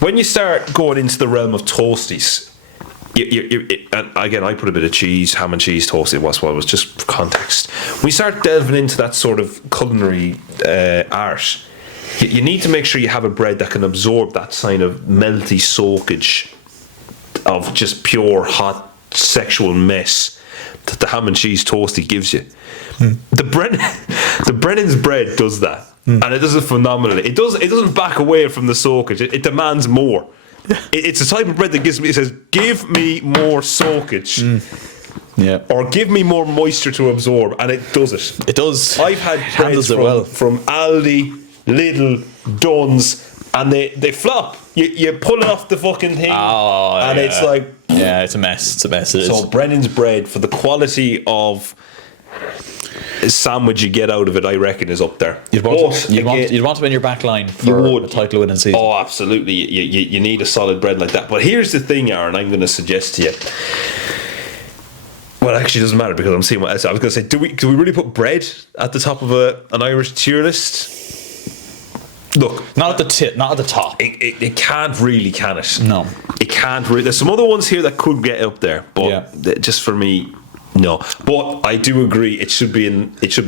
when you start going into the realm of toasties. And again, I put a bit of cheese, ham and cheese toast. It was just for context. When you start delving into that sort of culinary art, you need to make sure you have a bread that can absorb that kind of melty soakage of just pure hot sexual mess that the ham and cheese toasty gives you. The Brennan's bread does that, and it does it phenomenally. It doesn't back away from the soakage. It demands more. It's a type of bread that says, give me more soakage. Or give me more moisture to absorb, and it does it. It does. I've had breads from Aldi, Lidl, Dunn's, and they flop. You pull it off the fucking thing, and it's like... Yeah, it's a mess. So Brennan's bread, for the quality of sandwich you get out of it, I reckon is up there. You'd want to in your back line for a title winning season. Oh, absolutely. You need a solid bread like that. But here's the thing, Aaron, I'm going to suggest to you. Well, actually, it doesn't matter because I'm seeing what else. I was going to say, do we really put bread at the top of an Irish tier list? Look, not at the top. It can't really, can it? No, it can't really. There's some other ones here that could get up there, but just for me. No, but I do agree. It should be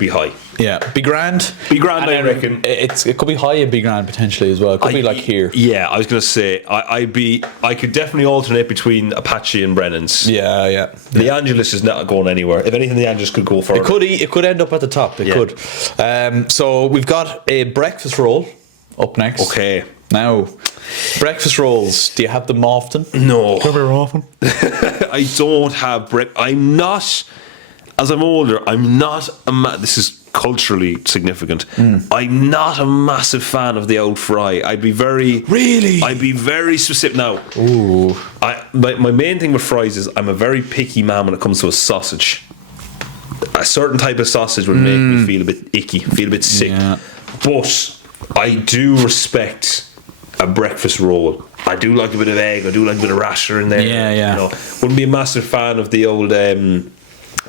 high. Yeah, Be Grand. I reckon it could be high and Be Grand potentially as well. It could be like here. Yeah, I was going to say I could definitely alternate between Apache and Brennan's. Yeah. The Angelus is not going anywhere. If anything, the Angelus could go further. It could end up at the top. It could. So we've got a breakfast roll up next. Okay. Now, breakfast rolls, do you have them often? No. Very often? I don't have I'm not, as I'm older, I'm not this is culturally significant. I'm not a massive fan of the old fry. I'd be very specific now. Ooh. My main thing with fries is I'm a very picky man when it comes to a sausage. A certain type of sausage would make me feel a bit icky, feel a bit sick. Yeah. But I do respect a breakfast roll. I do like a bit of egg. I do like a bit of rasher in there. Yeah. You know, wouldn't be a massive fan of the old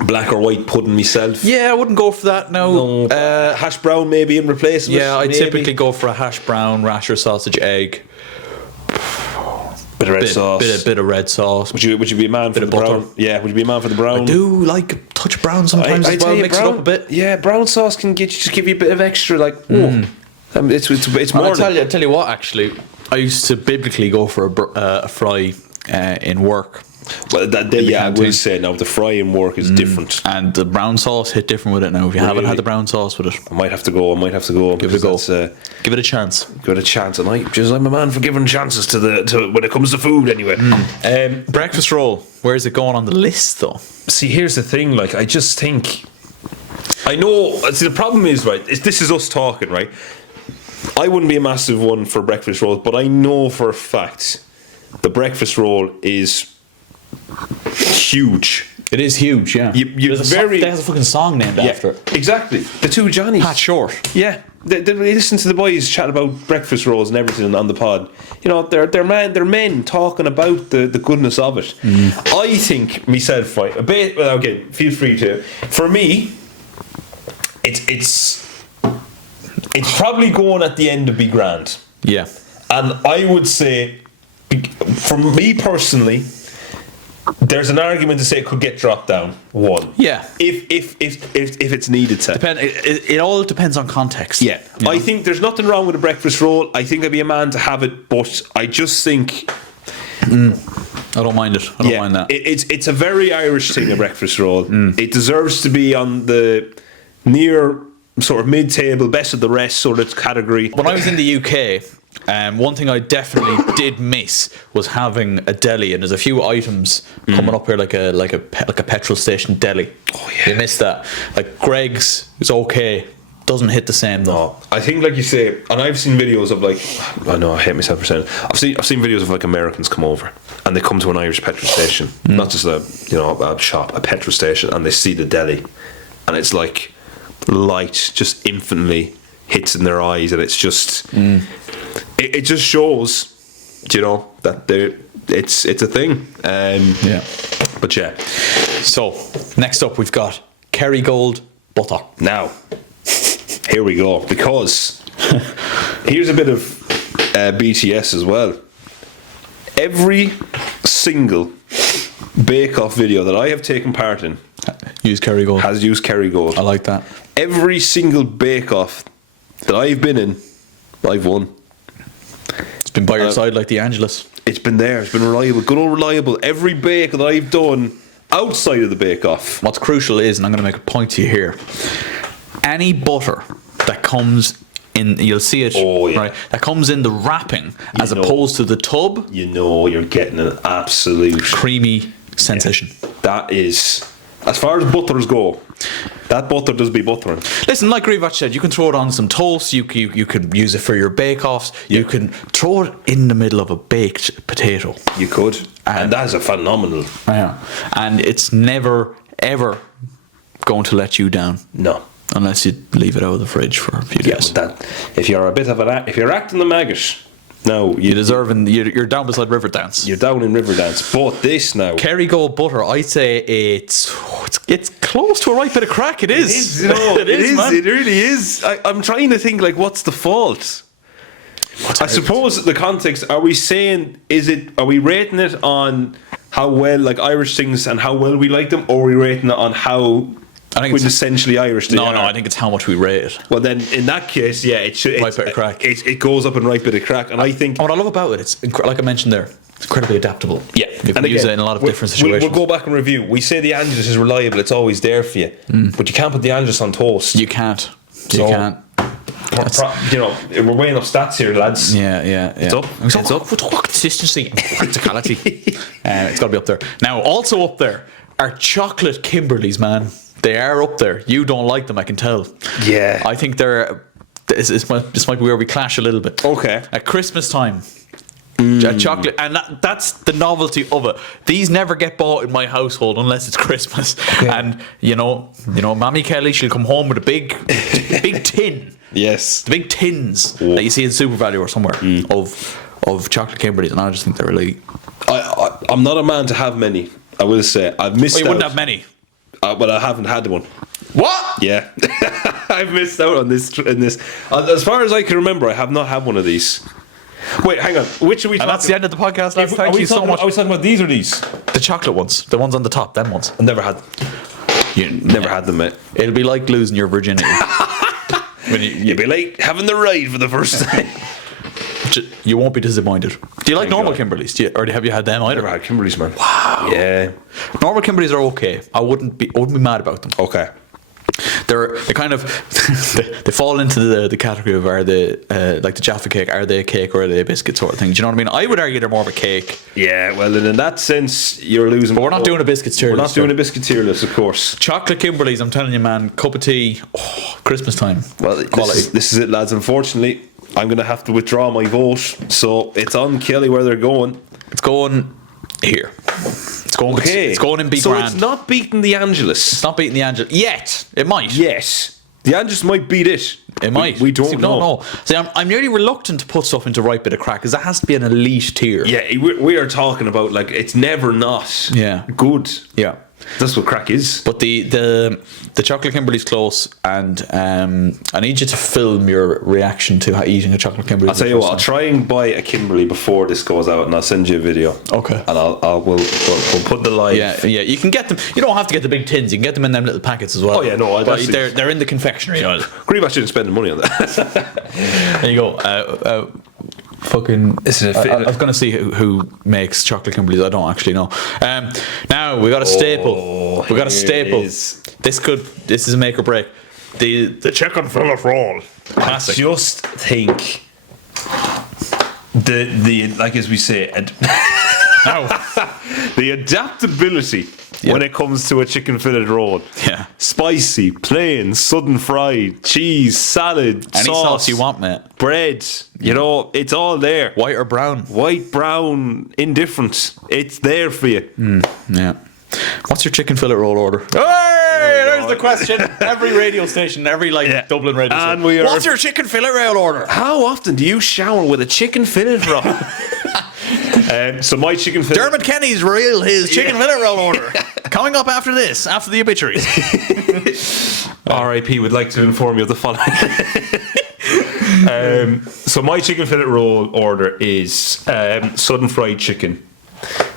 black or white pudding myself. Yeah, I wouldn't go for that. No. Hash brown maybe in replacement. Yeah, I typically go for a hash brown, rasher, sausage, egg. Bit of red sauce. Bit of red sauce. Would you be a man for the brown? Butter. Yeah, would you be a man for the brown? I do like a touch of brown sometimes as well. Mix it up a bit. Yeah, brown sauce can just give you a bit of extra, like, it's more. I'll tell you what, actually, I used to biblically go for a fry in work. Well, I will say now the frying work is different. And the brown sauce hit different with it now. If you haven't had the brown sauce with it, I might have to go. give it a go. Give it a chance. Give it a chance. And I'm a man for giving chances to when it comes to food anyway. Breakfast roll. Where is it going on the list though? See, here's the thing. Like, I just think, I know. See, the problem is, right, this is us talking, right? I wouldn't be a massive one for breakfast rolls, but I know for a fact the breakfast roll is huge. It is huge, yeah. There's a fucking song named after it. Exactly. The two Johnnies. Pat Short. Yeah. They listen to the boys chat about breakfast rolls and everything on the pod. You know, they're men talking about the goodness of it. I think myself, right, a bit. Well, okay, feel free to. For me, it's probably going at the end of Be Grand. Yeah. And I would say, for me personally, there's an argument to say it could get dropped down one. Yeah. If it's needed to. It all depends on context. Yeah. You know? I think there's nothing wrong with a breakfast roll. I think I'd be a man to have it, but I just think I don't mind it. I don't mind that. It's a very Irish thing, a breakfast roll. It deserves to be on the near sort of mid-table, best of the rest sort of category. When I was in the UK, one thing I definitely did miss was having a deli, and there's a few items coming up here like a petrol station deli. Oh yeah, you missed that. Like Greg's is okay, doesn't hit the same though. No, I think like you say, and I've seen videos of like, I know I hate myself for saying it. I've seen videos of like Americans come over and they come to an Irish petrol station, not just a shop, a petrol station, and they see the deli, and it's like light just infinitely hits in their eyes, and it's just it just shows, you know, that it's a thing. Yeah. But yeah. So next up we've got Kerrygold butter. Now, here we go, because here's a bit of BTS as well. Every single bake-off video that I have taken part in Use Kerrygold. has used Kerrygold. I like that. Every single bake-off that I've been in, I've won. It's been by your side like the Angelus. It's been there. It's been reliable. Good old reliable. Every bake that I've done outside of the bake-off. What's crucial is, and I'm going to make a point to you here, any butter that comes in, you'll see it, right? That comes in the wrapping as opposed to the tub. You know you're getting an absolute creamy sensation. Yeah. That is, as far as butters go, that butter does be buttering. Listen, like GRZYWACZ said, you can throw it on some toast. You could use it for your bake-offs. Yeah. You can throw it in the middle of a baked potato. You could, and that is a phenomenal. Yeah, and it's never ever going to let you down. No, unless you leave it out of the fridge for a few days. Yeah, but if you're a bit of if you're acting the maggot. No, you're down beside Riverdance. You're down in Riverdance. But this now, Kerrygold butter, I'd say it's close to a right bit of crack. It is. It is. Man. It really is. I'm trying to think, like, what's the fault? I suppose the context. Are we saying are we rating it on how well, like, Irish things and how well we like them, or are we rating it on how quintessentially Irish they are? No, I think it's how much we rate it. Well, then in that case, yeah, it should. Right bit of crack. It goes up in right bit of crack, and I think what I love about it, it's like I mentioned there, it's incredibly adaptable. Yeah, you can use it in a lot of different situations. We'll go back and review. We say the Angelus is reliable; it's always there for you, but you can't put the Angelus on toast. You can't. You can't. You know, we're weighing up stats here, lads. Yeah. It's up. It's up. With consistency and practicality. It's got to be up there. Now, also up there are chocolate Kimberleys, man. They are up there. You don't like them, I can tell. Yeah. I think this might be where we clash a little bit. Okay. At Christmas time, chocolate, and that's the novelty of it. These never get bought in my household unless it's Christmas. Okay. And you know, Mammy Kelly, she'll come home with a big tin. Yes. The big tins that you see in Super Value or somewhere of chocolate Kimberleys, and I just think they're really. I'm not a man to have many. I will say I've missed out. You wouldn't have many. But I haven't had one. What? Yeah. I've missed out on this. As far as I can remember, I have not had one of these. Wait, hang on. Which are we talking about? That's the end of the podcast, lads. Thank you so much. Are we talking about these or these? The chocolate ones. The ones on the top, them ones. I've never had them. You never had them, mate. It'll be like losing your virginity. You'd be like having the ride for the first time. You won't be disappointed. Do you like Thank normal God. Kimberleys? Or have you had them either? Never had Kimberleys, man. Wow. Yeah. Normal Kimberleys are okay. I wouldn't be mad about them. Okay. They kind of they fall into the category of are they like the Jaffa cake? Are they a cake or are they a biscuit sort of thing? Do you know what I mean? I would argue they're more of a cake. Yeah, well, then in that sense, you're losing. But we're not doing a biscuit tier list. We're not doing a biscuit tier list, of course. Chocolate Kimberleys, I'm telling you, man. Cup of tea, Christmas time. Well, quality. this is it, lads. Unfortunately, I'm going to have to withdraw my vote. So it's on Kelly where they're going. It's going here. It's going. Okay. It's going in big So grand. it's not beating the Angelus. It's not beating the Angel yet. It might. Yes. The Angelus might beat it. It might. We don't know. See, I'm nearly reluctant to put stuff into right bit of crack because that has to be an elite tier. Yeah, we are talking about like it's never not good. Yeah. That's what crack is. But the chocolate Kimberley's close, and I need you to film your reaction to eating a chocolate Kimberley. I'll tell you what. I'll try and buy a Kimberley before this goes out, and I'll send you a video. Okay. And we'll put the live. Yeah. You can get them. You don't have to get the big tins. You can get them in them little packets as well. Oh yeah, no. But they're in the confectionery aisle. Greenback didn't spend the money on that. There you go. Fucking. I was going to see who makes chocolate Kimberleys. I don't actually know. Now we got a staple. We got a staple. This is a make or break. The chicken fillet roll. Classic. I just think the like as we say, the adaptability when it comes to a chicken fillet roll. Yeah. Spicy, plain, sudden fried, cheese, salad, Any sauce you want, mate. bread. You know, it's all there. White or brown. White, brown, indifferent. It's there for you. Yeah. What's your chicken fillet roll order? Hey, there's the question. Every radio station, every Dublin radio And station. What's your chicken fillet roll order? How often do you shower with a chicken fillet roll? So my chicken fillet. Dermot Kenny's real his chicken fillet roll order. Coming up after this, after the obituaries. RIP would like to inform you of the following. So my chicken fillet roll order is sudden fried chicken.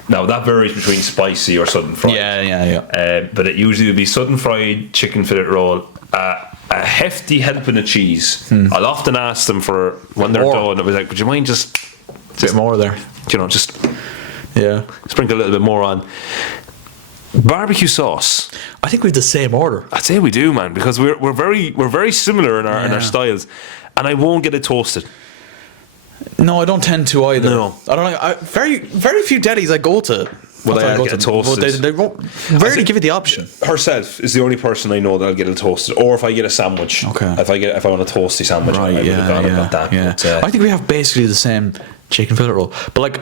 Now that varies between spicy or sudden fried. Yeah. But it usually would be sudden fried chicken fillet roll, a hefty helping of cheese. I'll often ask them for when they're done. It was like, would you mind just a bit more there? You know, just sprinkle a little bit more on. Barbecue sauce. I think we have the same order. I'd say we do, man, because we're very similar in our styles, and I won't get it toasted. No, I don't tend to either. No. I don't like. Very few delis I go to. Well, I get it toasted. They won't rarely give you the option. Herself is the only person I know that'll get it toasted, or if I get a sandwich. Okay. If I want a toasty sandwich, I would have gone about that. Yeah. But, I think we have basically the same chicken fillet roll, but like,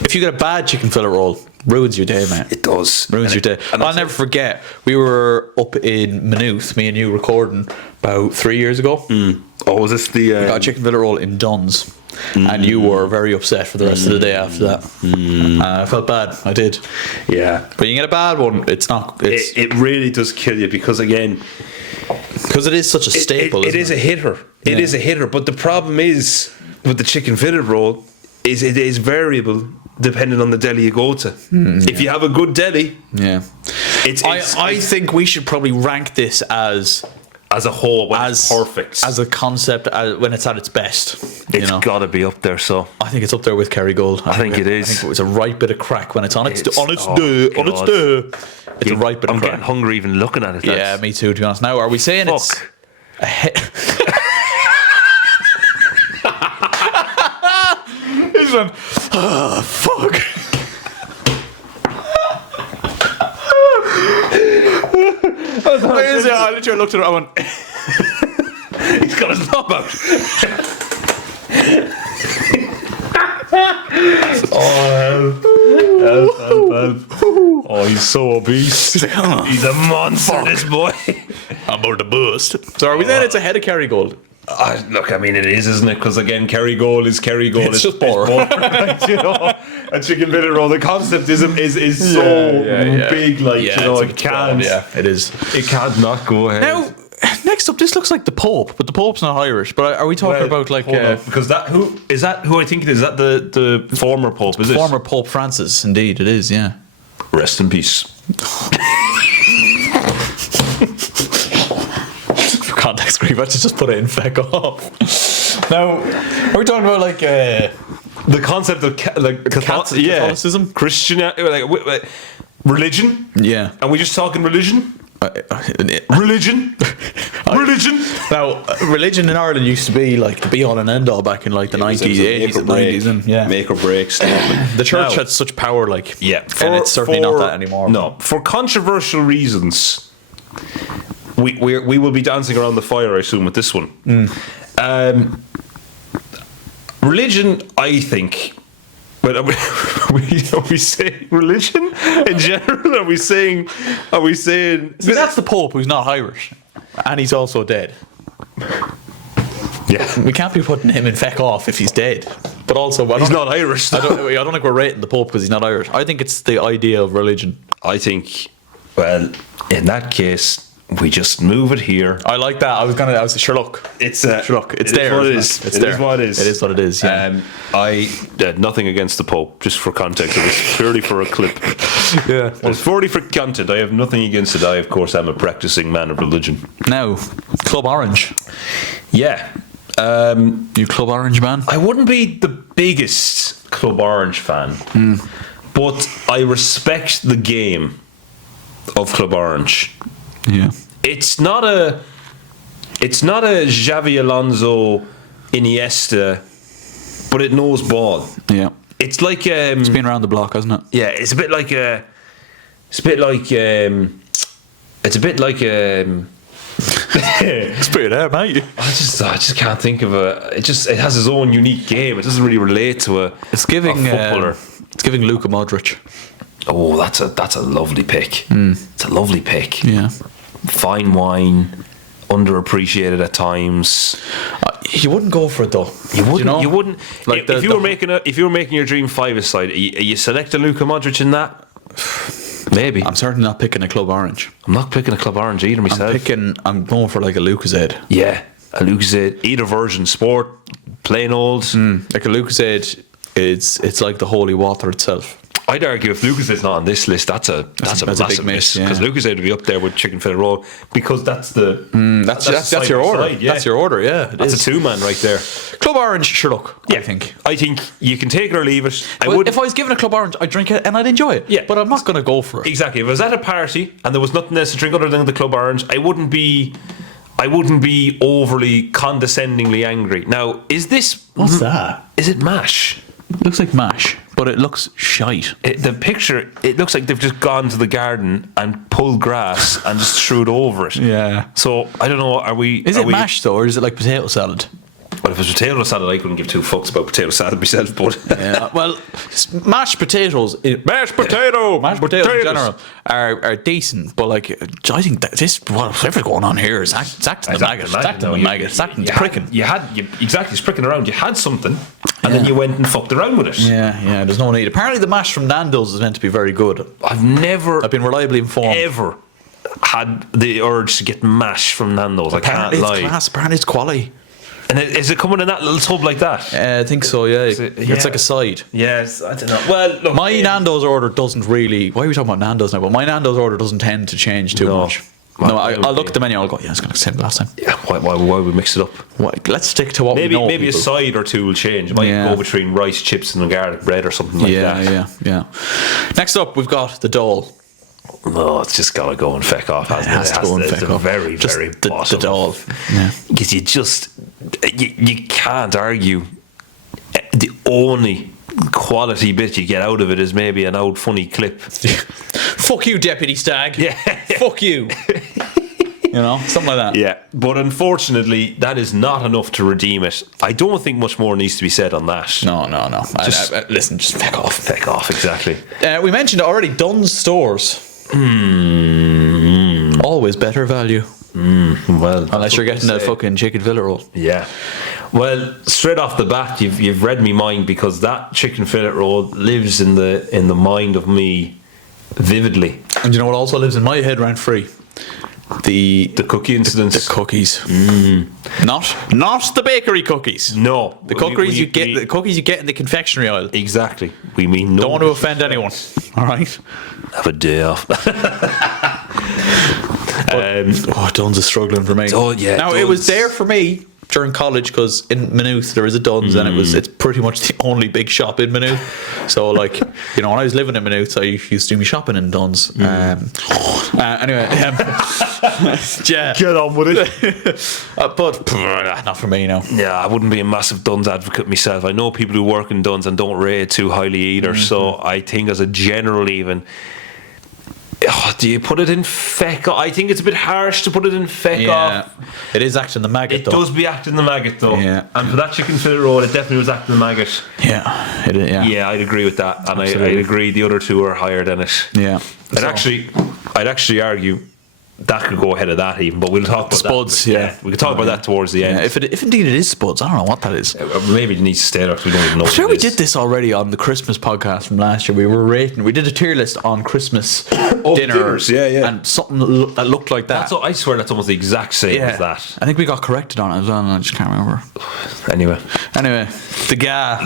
if you get a bad chicken fillet roll, ruins your day, man. It does. Ruins your day. I'll never forget. We were up in Maynooth, me and you recording about 3 years ago. Oh, was this the? We got a chicken fillet roll in Dunn's. And you were very upset for the rest of the day after that. I felt bad. I did. Yeah. But you get a bad one, it's not. It really does kill you because again, because it is such a staple. It is a hitter. It is a hitter. But the problem is with the chicken fillet roll is it is variable depending on the deli you go to. If you have a good deli, I think we should probably rank this as a whole, it's perfect as a concept when it's at its best. It's got to be up there. So I think it's up there with Kerrygold. I think it is. I think it was a right bit of crack when it's on its day. It's a right bit of crack. I'm getting hungry even looking at it. Yeah, me too. To be honest, now are we saying it's a This one. Oh, fuck. I literally looked at it. I went. he's got his knob out. Help. Oh, he's so obese. He's a monster, this boy. I'm about to bust. So are we saying it's ahead of Kerrygold? Look, I mean, it is, isn't it? Because again, Kerrygold is Kerrygold. It's just boring. A chicken fillet roll. The concept is so big, like it can't. Yeah, it is. It can't not go ahead. Now, next up, this looks like the Pope, but the Pope's not Irish. But are we talking about like? Because who I think it is? Is that the former Pope? Is it former Pope Francis? Indeed, it is. Yeah. Rest in peace. Context creep. I should just put it in feck off. Now, are we talking about like The concept of Catholicism? Christian, religion. Yeah. Are we just talking religion? Religion. Religion. Now, religion in Ireland used to be like the be all and end all back in like the 90s, 80s, and 90s, and make or break stuff. the church Now, had such power, like yeah, and it's certainly not that anymore. No, for controversial reasons, we will be dancing around the fire, I assume, with this one. Religion, I think. But are we saying religion in general? Are we saying? See, that's the Pope who's not Irish, and he's also dead. Yeah, We can't be putting him in feck off if he's dead. But also, he's not Irish. I don't think we're rating the Pope because he's not Irish. I think it's the idea of religion. I think. Well, in that case, we just move it here. I like that. I was sure. Look, It's sure. Look, it's there. What it isn't is. It's there. Is what it is. It is what it is. Yeah. I had nothing against the Pope, just for context. It was purely for a clip. Yeah. It was purely for content. I have nothing against it. I, of course, am a practicing man of religion. Now, Club Orange. Yeah. You Club Orange man? I wouldn't be the biggest Club Orange fan, but I respect the game of Club Orange. Yeah. It's not a Xavi Alonso, Iniesta, but it knows ball. Yeah. It's like It's been around the block, hasn't it? yeah, it's a bit like it's a bit like It's pretty there, mate. I just can't think of it has its own unique game. It doesn't really relate to a It's footballer. It's giving Luka Modric. Oh, that's a lovely pick. It's a lovely pick. Yeah. Fine wine, underappreciated at times. You wouldn't go for it though. You wouldn't. Like If you were making your dream five-a-side, are you selecting Luka Modric in that? Maybe. I'm certainly not picking a Club Orange. I'm not picking a Club Orange either myself. I'm going for like a Lucozade. Yeah, a Lucozade, either version, sport, plain old. Like a Lucozade, it's like the holy water itself. I'd argue if Lucasade's not on this list, that's a massive big miss, miss, because yeah. Lucasade would be up there with Chicken Fillet Roll, because that's the That's your order. side, yeah. That's your order. Yeah, That's a two-man right there. Club Orange. Sure, look. Yeah. I think. You can take it or leave it. If I was given a Club Orange, I'd drink it and I'd enjoy it. Yeah. But I'm not going to go for it. Exactly. If I was at a party and there was nothing else to drink other than the Club Orange, I wouldn't be overly condescendingly angry. Now, is this? What's that? Is it mash? It looks like mash, but it looks shite. The picture, it looks like they've just gone to the garden and pulled grass and just threw it over it. Yeah. So I don't know. Is it mash though, or is it like potato salad? Well, if it's potato salad, I couldn't give two fucks about potato salad myself. But Yeah. Well, mashed potatoes. mashed potato, Mashed potatoes in general are decent, but like I think that whatever going on here is acting the maggot. It's acting the maggot. It's acting the pricking. Exactly, it's pricking around. You had something, and then you went and fucked around with it. Yeah. There's no need. Apparently, the mash from Nando's is meant to be very good. I've been reliably informed. ever had the urge to get mash from Nando's. I can't Apparently, lie. it's class. Apparently, it's quality. And is it coming in that little tub like that? I think so. Yeah. it- It's yeah. like a side. Yes, I don't know. Well, look, My Nando's order doesn't really. Why are we talking about Nando's now? But my Nando's order doesn't tend to change too No. much. Well, No, I would I'll look be- at the menu. I'll go. Yeah, it's going to same last time. Yeah, why we mix it up? Let's stick to what Maybe we know. maybe people. a side or two will change. It might Yeah. go between rice, chips, and garlic bread or something like that. Yeah. Next up, we've got the dole. No, it's just gotta go and feck off. Hasn't it? has to go and it's feck a off. Very, Just very the bottom. dole. Yeah. Because you can't argue. The only quality bit you get out of it is maybe an old funny clip. Fuck you, Deputy Stag. Yeah. Fuck you. Something like that. Yeah, but unfortunately, that is not enough to redeem it. I don't think much more needs to be said on that. No. Just- Listen, just feck off. Feck off, exactly. We mentioned it already. Dunn's stores. Always better value. Well, Unless you're getting a say. fucking chicken fillet roll. Yeah. Well, straight off the bat, you've read me mind, because that chicken fillet roll lives in the mind of me vividly. And you know what also lives in my head rent free? The cookie incidents. The cookies. Not the bakery cookies. No, The cookies the cookies you get in the confectionery aisle. Exactly. We mean no. Don't want to offend anyone. All right. Have a day off. Dunn's is struggling for me. Oh, yeah, Now it was Dunn's. there for me during college, because in Maynooth there is a Dunn's, and it's pretty much the only big shop in Maynooth. So like, when I was living in Maynooth, I used to do my shopping in Dunn's. Anyway, yeah, Get on with it. but not for me, no. Yeah, I wouldn't be a massive Dunn's advocate myself. I know people who work in Dunn's and don't rate it too highly either. So I think as a general even, do you put it in feck? I think it's a bit harsh to put it in feck off. It is acting the maggot, It though. does be acting the maggot though. Yeah. And for that chicken fillet roll, it definitely was acting the maggot. Yeah, it is, yeah. Yeah, I'd agree with that. And I'd agree the other two are higher than it. Yeah. I'd actually argue that could go ahead of that even, but we'll talk about Spuds, that. yeah. We could talk about that towards the end. Yeah, if indeed it is Spuds, I don't know what that is. Maybe it needs to stay there because we don't even know. I'm sure what we it is. did this already on the Christmas podcast from last year. We did a tier list on Christmas dinner, dinners, yeah. and something that looked like that. I swear that's almost the exact same as that. I think we got corrected on it as well, and I just can't remember. Anyway, The GA,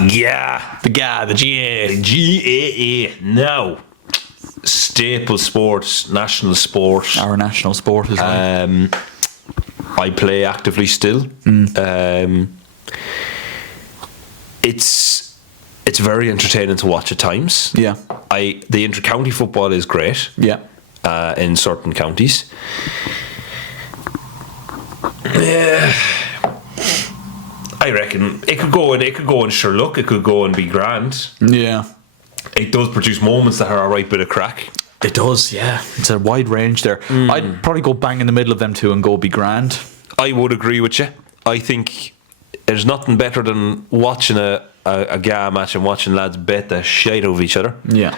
the GA. GAA. Now, staple sports, national sport. Our national sport is I play actively still. It's very entertaining to watch at times. Yeah. The inter-county football is great. Yeah. In certain counties. Yeah. I reckon it could go in Sherlock, it could go and be grand. Yeah. It does produce moments that are a right bit of crack. It does, yeah. It's a wide range there. I'd probably go bang in the middle of them two and go be grand. I would agree with you. I think there's nothing better than watching a GA match and watching lads bet the shite out of each other. Yeah.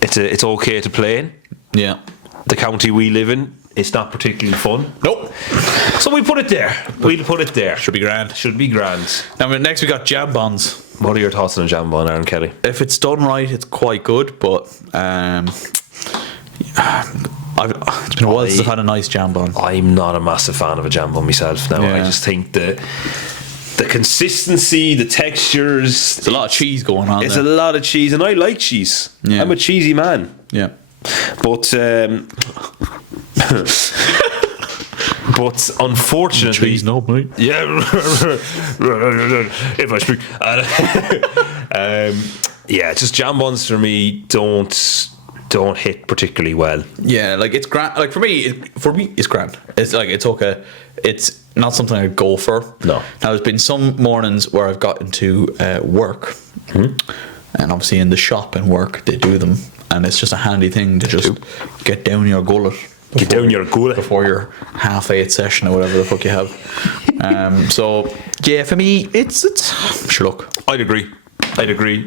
It's okay to play in. Yeah. The county we live in, it's not particularly fun. Nope. So we put it there. We'll put it there. Should be grand. Should be grand. Now, next we got jambons. What are your thoughts on a jambon, Aaron Kelly? If it's done right, it's quite good, but it's been a while since I've had a nice jambon. I'm not a massive fan of a jambon myself now. Yeah. I just think the consistency, the textures. There's a lot of cheese going on It's there. a lot of cheese, and I like cheese. Yeah. I'm a cheesy man. Yeah. But but unfortunately, Cheese, no, mate. yeah. If I speak, yeah, just jambons for me don't hit particularly well. Yeah, like it's grand. Like for me, it's grand. It's like it's okay. It's not something I'd go for. No. Now there's been some mornings where I've got into work, and obviously in the shop and work they do them, and it's just a handy thing to just get down your gullet. Get down your gullet before your 8:30 session or whatever the fuck you have. So yeah, for me, it's Sherlock. I'd agree. Probably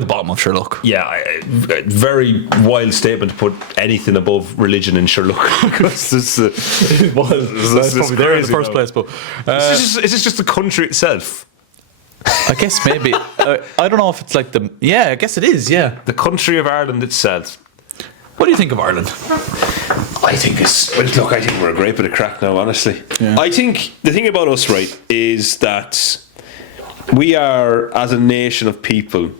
the bottom of Sherlock. Yeah, very wild statement to put anything above religion in Sherlock. That's probably there in the first place. But Is this just the country itself? I guess maybe I don't know if it's like the. Yeah, I guess it is. Yeah. The country of Ireland itself. What do you think of Ireland? I think we're a great bit of crack now, honestly. Yeah. I think the thing about us, right, is that we are, as a nation of people,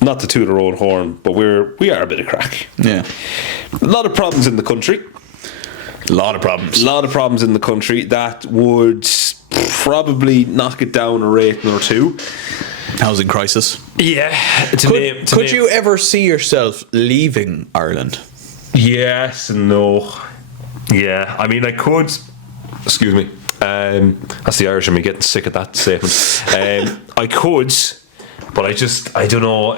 not to toot our own horn, but we are a bit of crack. Yeah. A lot of problems in the country. A lot of problems. A lot of problems in the country that would probably knock it down a rating or two. Housing crisis. Yeah. Could you ever see yourself leaving Ireland? Yes and no. Yeah, I mean, I could. Excuse me. That's the Irish in me getting sick of that statement. I could, but I don't know.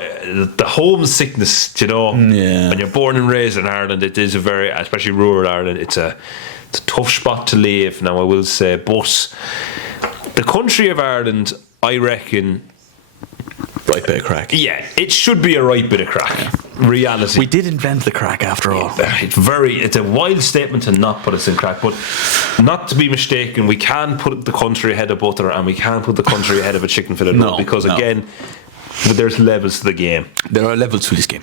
The homesickness, you know. Yeah. When you're born and raised in Ireland, it is especially rural Ireland, it's a tough spot to live. Now, I will say, but the country of Ireland, I reckon. Right bit of crack. Yeah, it should be a right bit of crack. Yeah. Reality. We did invent the crack after all. It's a wild statement to not put us in crack, but not to be mistaken, we can put the country ahead of butter and we can put the country ahead of a chicken fillet roll because again, there's levels to the game. There are levels to this game.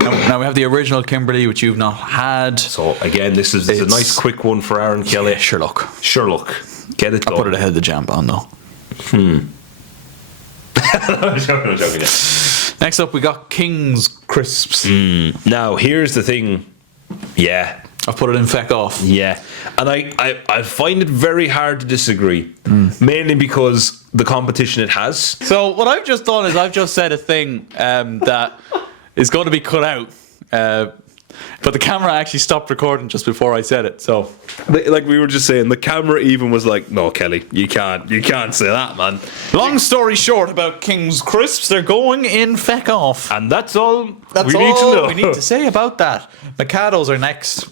Now we have the original Kimberley, which you've not had. So again, this is a nice quick one for Aaron Kelly. Yeah, Sherlock. Get it done. I'll put it ahead of the jambon though. I'm joking. Next up, we got King's Crisps. Now, here's the thing. Yeah, I've put it in feck off. Yeah, and I find it very hard to disagree, mainly because the competition it has. So what I've just done is I've just said a thing that is going to be cut out. But the camera actually stopped recording just before I said it. So, Like we were just saying, the camera even was like, "No, Kelly, you can't say that, man." long story short about King's Crisps, they're going in feck off. And that's all That's we need to know. we need to say about that. Mikados are next.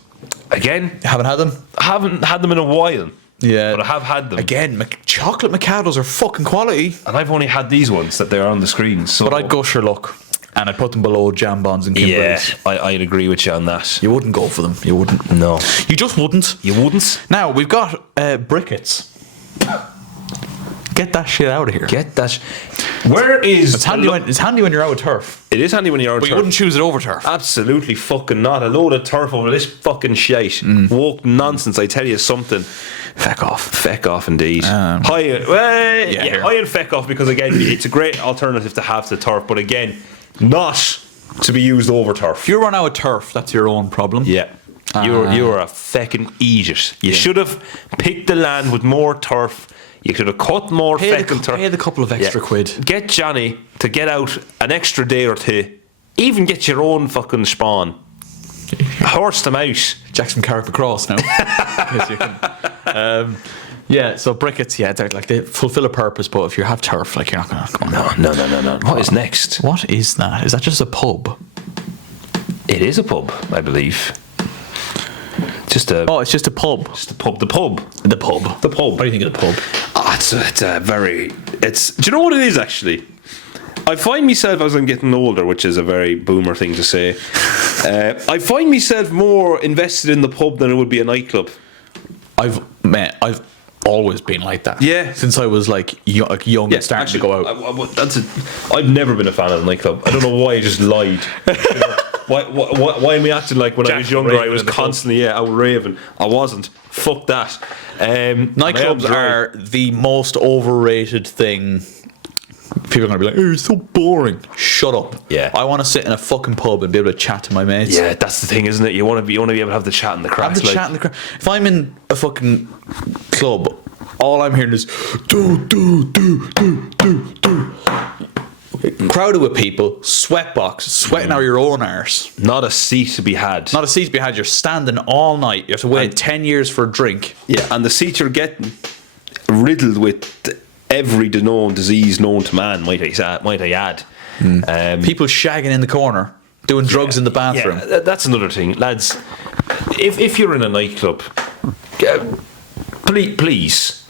Again, Haven't had them? I haven't had them in a while. Yeah. But I have had them. Again, chocolate Mikados are fucking quality. And I've only had these ones that they're on the screen. So But I'd go sure look. And I'd put them below Jam Bonds and yeah, Kimberly's. I'd agree with you on that. You wouldn't go for them. You wouldn't. No. You just wouldn't. You wouldn't? Now, we've got briquettes. Get that shit out of here. Get that. Where is... It's handy when you're out with turf. It is handy when you're out But you turf. wouldn't choose it over turf. Absolutely fucking not. A load of turf over this fucking shite. Woke nonsense, I tell you something. Feck off. Feck off indeed. Here. High and feck off because again, it's a great alternative to have to turf, but again, not to be used over turf. If you run out of turf, that's your own problem. Yeah. You're a fucking idiot. You should have picked the land with more turf. You could have cut more fucking turf. Pay the couple of extra quid. Get Johnny to get out an extra day or two. Even get your own fucking spawn. Horse them out. Jackson Carrick across now. Yes, you can. Yeah, so briquettes, they fulfill a purpose, but if you have turf, like, you're not going to come on. No. What is next? What is that? Is that just a pub? It is a pub, I believe. Just a... Oh, it's just a pub. Just a pub. The pub. The pub. The pub. What do you think of the pub? Oh, it's a very... Do you know what it is, actually? I find myself, as I'm getting older, which is a very boomer thing to say, I find myself more invested in the pub than it would be a nightclub. I've always been like that. Yeah. Since I was like young and starting to go out. I've never been a fan of the nightclub. I don't know why I just lied. Why am I acting like when I was younger I was constantly out raving? I wasn't. Fuck that. Nightclubs are the most overrated thing. People are going to be like, "Oh, it's so boring." Shut up. Yeah. I want to sit in a fucking pub and be able to chat to my mates. Yeah, that's the thing, isn't it? You want to be able to have the chat and the cracks. Have the chat in the crowd. If I'm in a fucking club, all I'm hearing is do. Crowded with people, sweatbox, sweating out your own arse. Not a seat to be had. Not a seat to be had. You're standing all night. You have to wait 10 years for a drink. Yeah, and the seat you're getting riddled with every known disease known to man, might I add. People shagging in the corner, doing drugs in the bathroom. Yeah, that's another thing, lads. If you're in a nightclub, please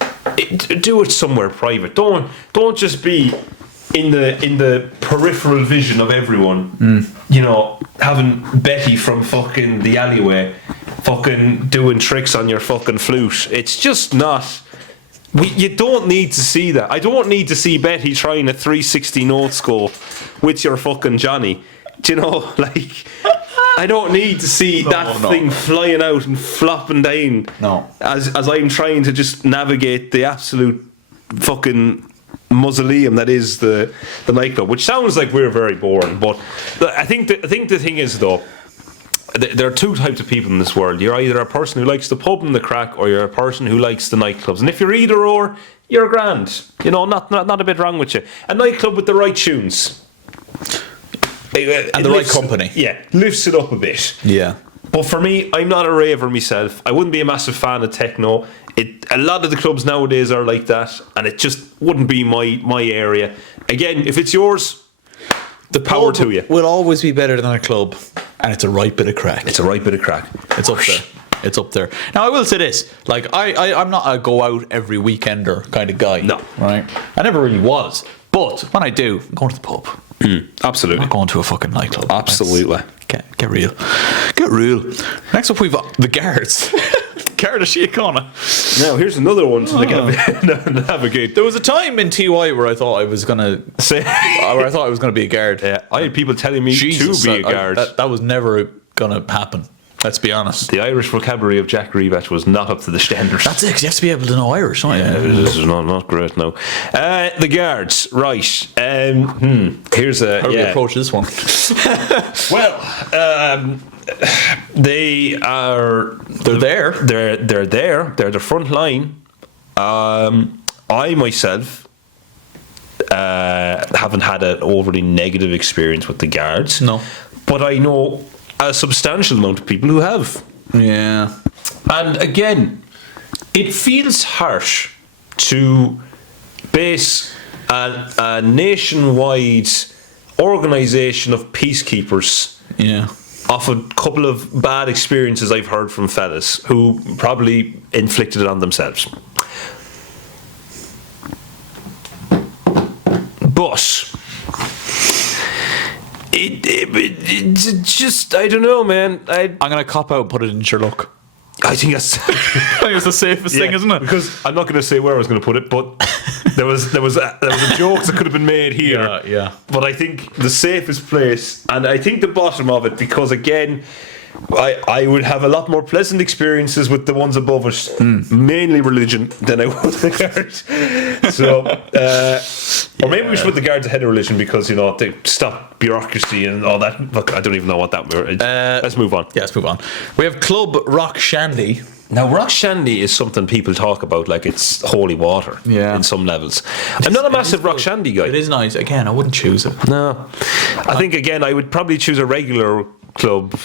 do it somewhere private. Don't just be in the peripheral vision of everyone. You know, having Betty from fucking the alleyway, fucking doing tricks on your fucking flute. It's just not. You don't need to see that. I don't need to see Betty trying a 360 note score with your fucking Johnny. Do you know, like, I don't need to see thing flying out and flopping down. No. As I'm trying to just navigate the absolute fucking mausoleum that is the nightclub, which sounds like we're very boring, but I think the thing is, though, there are two types of people in this world. You're either a person who likes the pub and the crack, or you're a person who likes the nightclubs. And if you're either or, you're grand. You know, not a bit wrong with you. A nightclub with the right tunes. And the right company. Yeah, lifts it up a bit. Yeah. But for me, I'm not a raver myself. I wouldn't be a massive fan of techno. A lot of the clubs nowadays are like that, and it just wouldn't be my area. Again, if it's yours, the power to you. Will always be better than a club, and it's a right bit of crack. It's a right bit of crack. It's up there. It's up there. Now, I will say this. Like, I'm not a go out every weekender kind of guy. No. Right? I never really was. But when I do, I'm going to the pub. Absolutely. I'm not going to a fucking nightclub. Absolutely. Get real. Get real. Next up, we've got the guards. Garda Síochána. Now, here's another one to navigate. There was a time in TY where I thought I was going to be a guard. Yeah, I had people telling me to be a guard. That was never going to happen. Let's be honest. The Irish vocabulary of GRZYWACZ was not up to the standard. That's it, 'cause you have to be able to know Irish, don't you? Yeah, this is not great, no. The guards, right. Here's a... How do we approach this one? Well, they are. They're there. They're there. They're the front line. I myself haven't had an overly negative experience with the guards. No. But I know a substantial amount of people who have. Yeah. And again, it feels harsh to base a nationwide organisation of peacekeepers Yeah. off a couple of bad experiences I've heard from fellas who probably inflicted it on themselves. But it's just, I don't know, man. I'm gonna cop out and put it in Sherlock. I think that's I think it's the safest thing, isn't it? Because I'm not going to say where I was going to put it, but there was a joke that could have been made here. Yeah. But I think the safest place, and I think the bottom of it, because again, I would have a lot more pleasant experiences with the ones above us, mainly religion, than I would the guards. So, or maybe we should put the guards ahead of religion because, you know, they stop bureaucracy and all that. Look, I don't even know what that means. Let's move on. Yeah, let's move on. We have Club Rock Shandy. Now, rock shandy is something people talk about like it's holy water in some levels. I'm not a massive rock shandy guy. It is nice. Again, I wouldn't choose it. No. I think, again, I would probably choose a regular club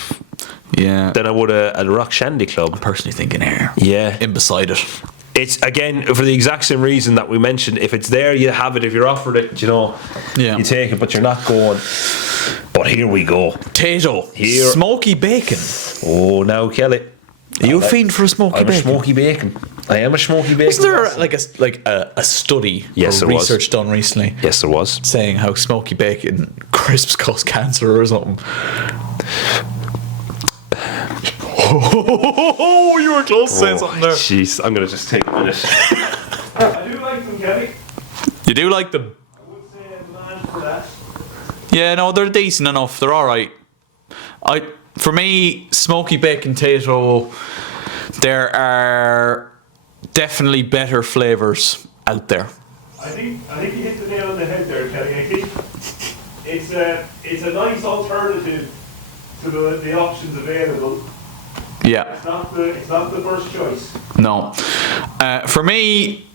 than I would a rock shandy club. I'm personally thinking here. Yeah. In beside it. It's, again, for the exact same reason that we mentioned. If it's there, you have it. If you're offered it, you know, you take it, but you're not going. But here we go. Tato. Here. Smoky bacon. Oh, now, Kelly. Are you a fiend for a smoky bacon? I'm a smoky bacon. I am a smoky bacon. Wasn't there a study Yes, or there research was. done recently? Yes, there was. Saying how smoky bacon crisps cause cancer or something. Oh, you were close to saying something there. Jeez, I'm going to just take a minute. I do like them, Kelly. You do like them? I would say I'm man for that. Yeah, no, they're decent enough. They're alright. For me, smoky bacon Tato, there are definitely better flavours out there. I think you hit the nail on the head there, Kelly. I think it's a nice alternative to the options available. Yeah. It's not the first choice. No. For me,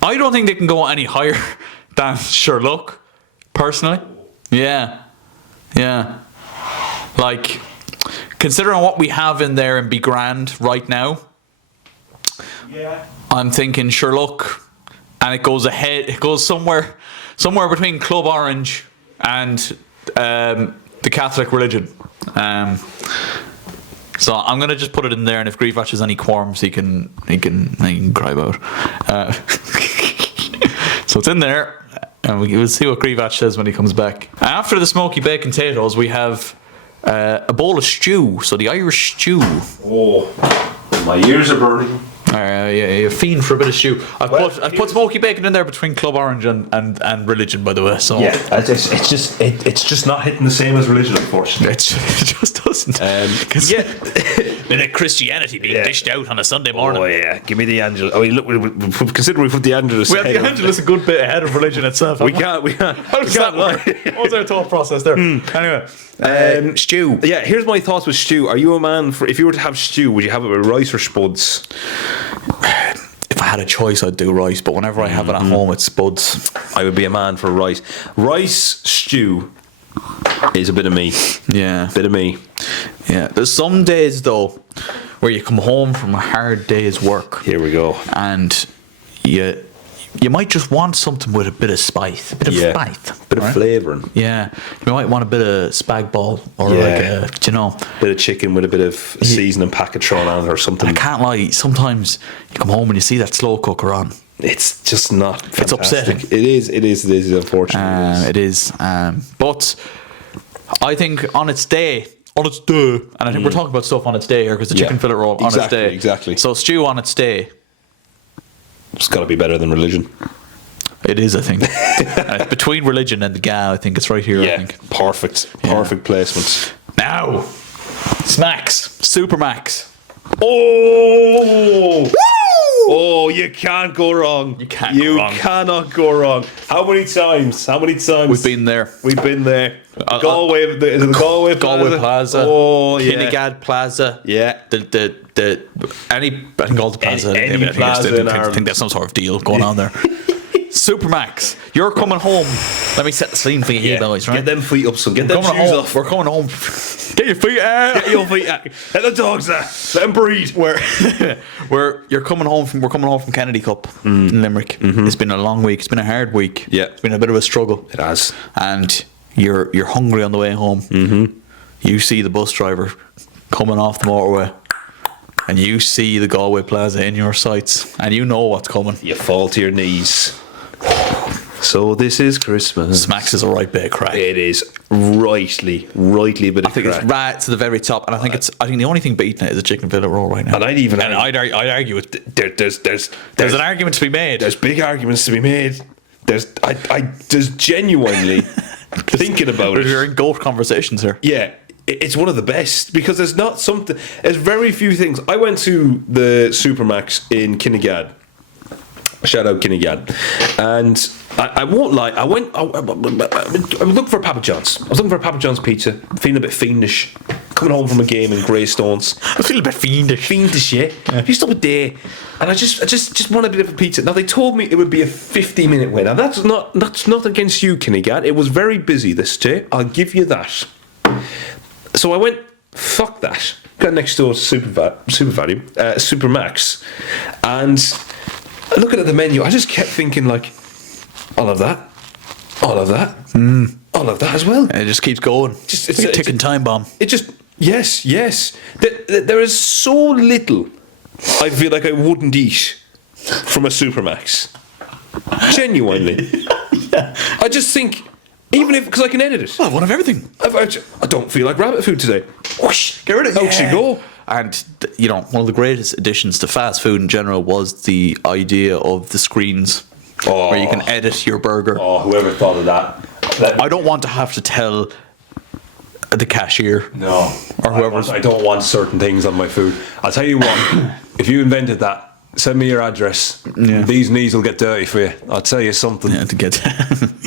I don't think they can go any higher than Sherlock, personally. Yeah. Like, considering what we have in there in Be Grand right now, I'm thinking Sherlock, and it goes ahead. It goes somewhere between Club Orange and the Catholic religion. So I'm gonna just put it in there, and if GRZYWACZ has any qualms, he can cry about. So it's in there, and we'll see what GRZYWACZ says when he comes back. After the smoky bacon potatoes, we have a bowl of stew. So the Irish stew. Oh, my ears are burning. You're a fiend for a bit of stew. I've put smoky bacon in there between Club Orange and religion, by the way. So Yeah, it's just not hitting the same as religion, unfortunately. it just doesn't. Bit of Christianity being dished out on a Sunday morning. Oh yeah, give me the Angelus. I mean, look, consider we put the Angelus. We have the Angelus a good bit ahead of religion itself. We can't. How does that work? What was our thought process there? Anyway, stew. Yeah, here's my thoughts with stew. Are you a man for, if you were to have stew, would you have it with rice or spuds? If I had a choice, I'd do rice, but whenever I have it at home, it's spuds. I would be a man for rice. Rice stew is a bit of me. Yeah. Bit of me. Yeah. There's some days, though, where you come home from a hard day's work. Here we go. And you might just want something with a bit of spice. A bit of spice. Bit of flavouring. Yeah. You might want a bit of spag ball or bit of chicken with a bit of seasoning packet thrown on it or something. I can't lie, sometimes you come home and you see that slow cooker on. It's just not fantastic. It's upsetting. It is unfortunately. It is. But I think on its day, and I think we're talking about stuff on its day here because the chicken fillet roll on its day. Exactly. So stew on its day. It's got to be better than religion. It is, I think. Between religion and the gal, I think it's right here. Yeah, I think. perfect placement. Now, Smacks, Super Max. Oh! Oh, you can't go wrong. You can't go wrong. Cannot go wrong. How many times? We've been there. We've been there. Galway, the Galway Plaza. Oh, yeah. Kinnegad Plaza. Yeah. I think all the plaza. Any plaza in I Ireland. think there's some sort of deal going on there. Supermax, you're coming home. Let me set the scene for you, here, boys. Right? Get them feet up, son. Get them Coming shoes home. off. We're coming home. Get your feet out. Get your feet out. Let the dogs out. Let them breed. We're coming home from Kennedy Cup in Limerick. It's been a long week. It's been a hard week. Yeah. It's been a bit of a struggle. It has. And you're hungry on the way home. You see the bus driver coming off the motorway, and you see the Galway Plaza in your sights, and you know what's coming. You fall to your knees. So this is Christmas. Smacks is a right bit of crack. It is rightly a bit of I think crack. it's right to the very top, and I think the only thing beating it is a chicken fillet roll right now. And I'd argue it. There's an argument to be made. There's big arguments to be made. There's genuinely thinking about it. We're in goat conversations here. Yeah, it's one of the best because there's not something. There's very few things. I went to the Supermax in Kinnegad. Shout out Kinnegad, and I won't lie. I was looking for Papa John's. I was looking for a Papa John's pizza. Feeling a bit fiendish. Coming home from a game in Greystones. I feel a bit fiendish. Fiendish, yeah. Just up a day, and I just wanted a bit of a pizza. Now they told me it would be a 50-minute wait. Now that's not against you, Kinnegad. It was very busy this day. I'll give you that. So I went, fuck that. Got next door to Supermax, and looking at the menu, I just kept thinking like, I'll have that, I'll have that, I'll have that as well. And it just keeps going. It's like a ticking time bomb. It just yes. There is so little I feel like I wouldn't eat from a Supermax. Genuinely, I just think. Even if, because I can edit it. Well, one of everything. I don't feel like rabbit food today. Whoosh, get rid of it. Out you go. And, one of the greatest additions to fast food in general was the idea of the screens where you can edit your burger. Oh, whoever thought of that. I don't want to have to tell the cashier. No. Or whoever. I don't want certain things on my food. I'll tell you what, if you invented that, send me your address. Yeah. These knees will get dirty for you. I'll tell you something. Yeah, to get.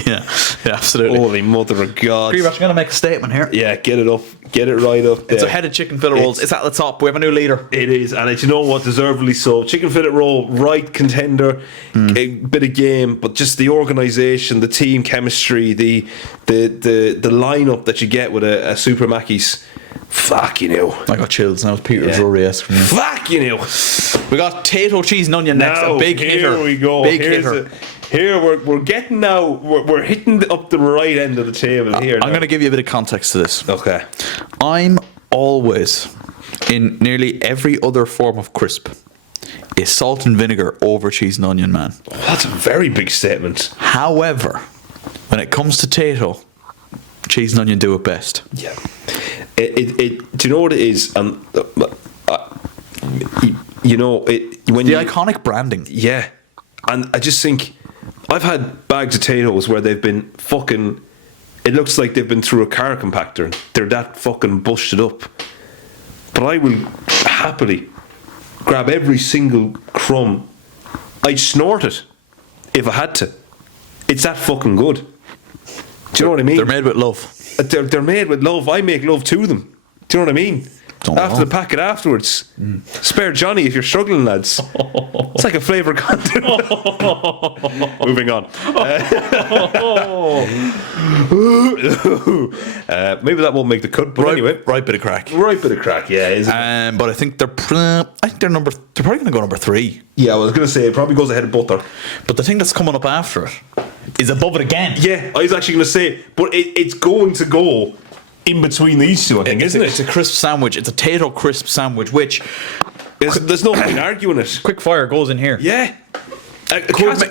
yeah, absolutely. Holy mother of God. I'm going to make a statement here. Yeah, get it up. Get it right up there. It's a head of chicken fillet rolls. It's at the top. We have a new leader. It is, and you know what? Deservedly so. Chicken fillet roll, right contender, a bit of game, but just the organisation, the team chemistry, the lineup that you get with a Super Mackey's. Fuck you know. I got chills. That was Peter Drury-esque from you. Fuck you know. We got Tato cheese and onion next. Now, A big hitter. Here we go. Big hitter. Here we're getting now. We're hitting up the right end of the table here. I'm going to give you a bit of context to this. Okay. I'm always, in nearly every other form of crisp, is salt and vinegar over cheese and onion, man. Oh, that's a very big statement. However, when it comes to Tato, cheese and onion do it best. Yeah. Do you know what it is? When The iconic branding. Yeah, and I just think I've had bags of potatoes where they've been fucking. It looks like they've been through a car compactor. They're that fucking busted up. But I will happily grab every single crumb. I'd snort it if I had to. It's that fucking good. Do you know what I mean? They're made with love. They're made with love. I make love to them. Do you know what I mean? After the packet afterwards. Spare Johnny if you're struggling, lads. It's like a flavour content. Moving on. Maybe that won't make the cut, but anyway. Right bit of crack. Right bit of crack, yeah. Isn't it? But I think they're probably going to go number 3. Yeah, I was going to say it probably goes ahead of butter. But the thing that's coming up after it is above it again. Yeah, I was actually going to say, but it's going to go in between these two, I think, isn't it? It's a crisp sandwich. It's a Tato crisp sandwich, which there's no point arguing it. quick fire goes in here. Yeah.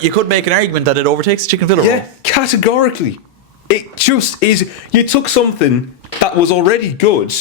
You could make an argument that it overtakes the chicken fillet roll. Yeah, categorically. It just is. You took something that was already good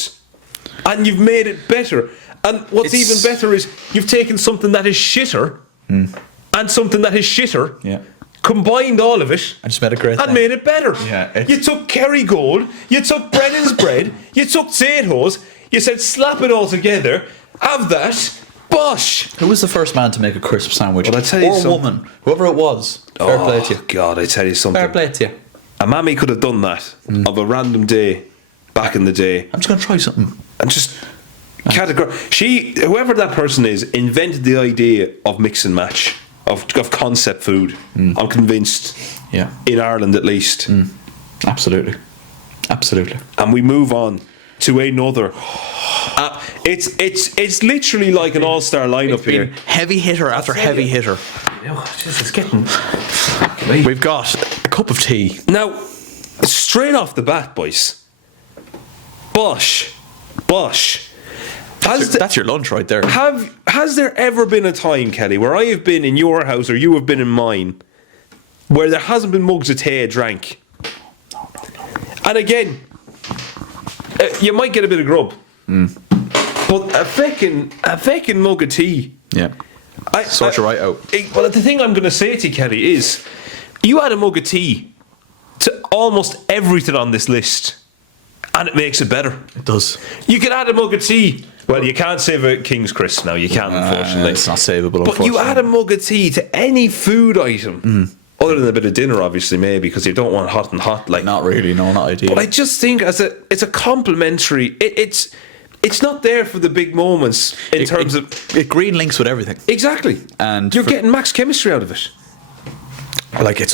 and you've made it better. And what's even better is you've taken something that is shitter and something that is shitter. Yeah. Combined all of it I just made it great and thing. made it better. Yeah, you took Kerrygold, you took Brennan's bread, you took Tato's, you said slap it all together, have that, Bosh! Who was the first man to make a crisp sandwich? Well, I tell you or something. woman, whoever it was. Fair play to you. God, I tell you something. Fair play to you. A mammy could have done that of a random day back in the day. I'm just gonna try something. And just whoever that person is, invented the idea of mix and match, of concept food. I'm convinced. Yeah. In Ireland at least. Absolutely. Absolutely. And we move on to another. It's literally like an all-star lineup here. Heavy hitter after heavy hitter. It's getting. We've got a cup of tea. Now, straight off the bat, boys. Bosh. That's your lunch right there. Has there ever been a time, Kelly, where I have been in your house or you have been in mine, where there hasn't been mugs of tea drank? No. And again, you might get a bit of grub, but a feckin' mug of tea. Yeah. Sort you right out. Well, the thing I'm going to say to you, Kelly, is you add a mug of tea to almost everything on this list, and it makes it better. It does. You can add a mug of tea. Well, you can't save a King's Crisp now. You can't, unfortunately. It's not savable, But you add a mug of tea to any food item, other than a bit of dinner, obviously, maybe, because you don't want hot and hot. Like, not really, no, not ideal. but I just think it's a complimentary. It's not there for the big moments in terms of it green links with everything. exactly, And you're getting max chemistry out of it. Like it's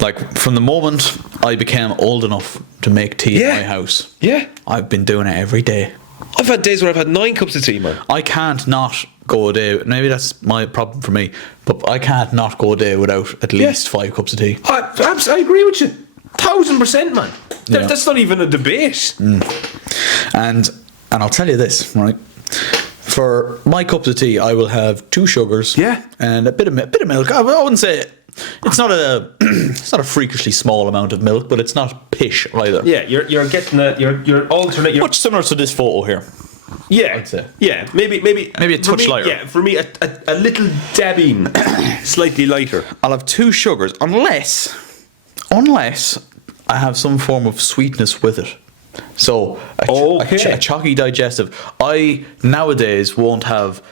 like from the moment I became old enough to make tea in my house. Yeah, I've been doing it every day. I've had days where I've had 9 cups of tea, man. I can't not go a day. Maybe that's my problem for me, but I can't not go a day without at least 5 cups of tea. I agree with you, 1000%, man. Yeah. That's not even a debate. And I'll tell you this, right? For my cups of tea, I will have 2 sugars, and a bit of milk. I wouldn't say it's not a freakishly small amount of milk, but it's not pish either. Yeah, you're getting you're alternate. Much similar to this photo here. Yeah, I'd say. Yeah, maybe a touch lighter. Yeah, for me a little dabbing, slightly lighter. I'll have 2 sugars unless I have some form of sweetness with it. So a chalky digestive. I nowadays won't have,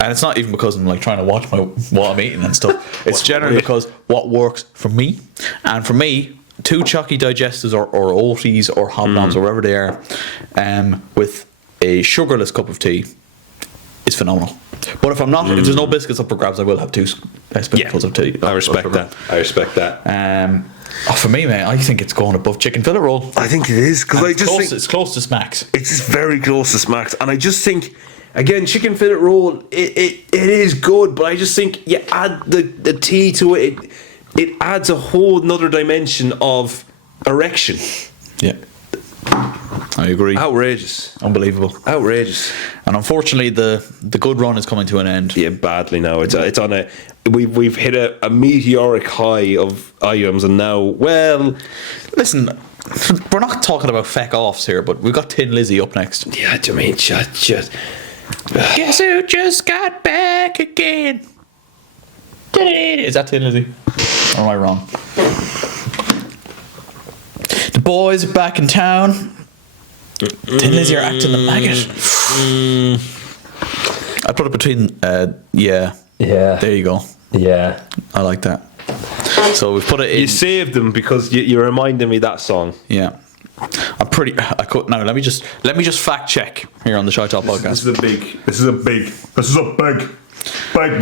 and it's not even because I'm like trying to watch what I'm eating and stuff. It's generally because what works for me, and for me, 2 chalky digestives or oaties or hobnobs or wherever they are, with a sugarless cup of tea is phenomenal. But if I'm not, if there's no biscuits up for grabs, I will have 2 spoonfuls of tea. I respect that. For me, mate, I think it's going above chicken fillet roll. I think it is, because I just think it's close to smacks. It's just very close to smacks, and I just think, again, chicken fillet roll, it is good, but I just think you add the tea to it, it adds a whole another dimension of erection. Yeah, I agree. Outrageous. Unbelievable. Outrageous. And unfortunately, the good run is coming to an end. Yeah, badly now. It's on a. We've hit a meteoric high of items, and now, well, listen, we're not talking about feck offs here, but we've got Tin Lizzy up next. Yeah, I mean, just. Guess who just got back again? Is that Tin Lizzy? Or am I wrong? The boys are back in town. Tin Lizzy are acting the maggot. I put it between. Yeah. There you go. Yeah. I like that. So we've put it in. You saved them because you reminded me that song. Yeah. I could now. Let me just fact check here on the ShiteTalk podcast. This is a big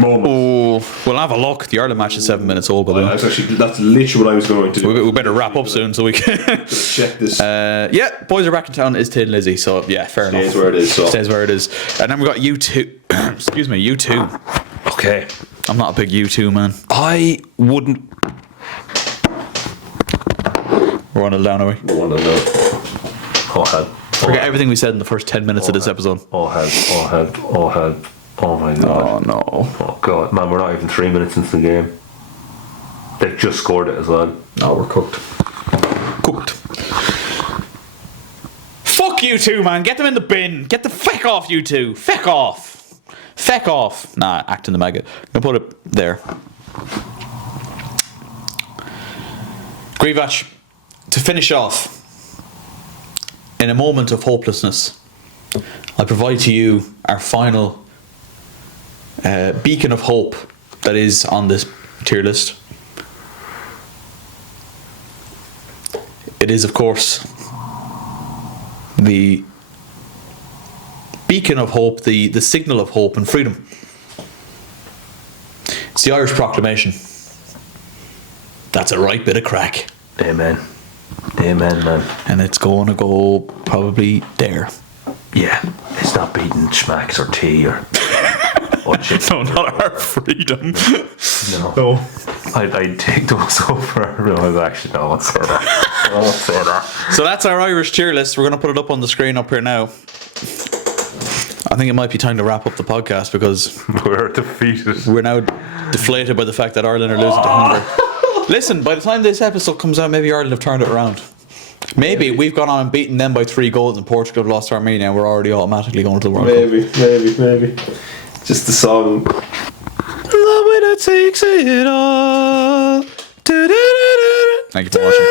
moment. Oh, we'll have a look. The Ireland match is 7 minutes old, by the way. That's literally what I was going to do. We better wrap up soon so we can check this. Yeah, boys are back in town is Tin Lizzy, so yeah, fair enough. Stays where it is. So. Stays where it is. And then we got U2. Excuse me, U2. Okay. I'm not a big U2 man. I wouldn't. We're running down, are we? Oh, head. Forget everything we said in the first 10 minutes of this episode. Oh, head. Oh my god. Oh no. Oh god. Man, we're not even 3 minutes into the game. They've just scored it as well. No, we're cooked. Fuck U2, man. Get them in the bin. Get the feck off, U2. Feck off. Nah, acting the maggot. I'm going to put it there. GRZYWACZ, to finish off, in a moment of hopelessness, I provide to you our final beacon of hope that is on this tier list. It is, of course, the beacon of hope, the signal of hope and freedom. It's the Irish Proclamation. That's a right bit of crack. Amen. Amen, man. And it's going to go probably there. Yeah, it's not beating schmacks or tea or shit. No, not our freedom. No. I'd take those over. No, actually, no, I won't say that. I won't say that. So that's our Irish tier list. We're going to put it up on the screen up here now. I think it might be time to wrap up the podcast because We're defeated. we're now deflated by the fact that Ireland are losing to Hungary. Listen, by the time this episode comes out, maybe Ireland have turned it around. Maybe we've gone on and beaten them by 3 goals and Portugal have lost to Armenia and we're already automatically going to the World Cup. Maybe. Just the song. Love when it takes it all. Thank you for watching.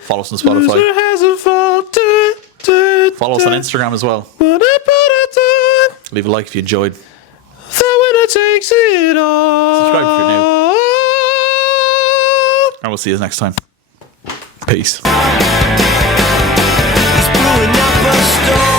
Follow us on Spotify. Follow us on Instagram as well. Leave a like if you enjoyed. Subscribe if you're new. And we'll see you next time. Peace. He's brewing up a storm.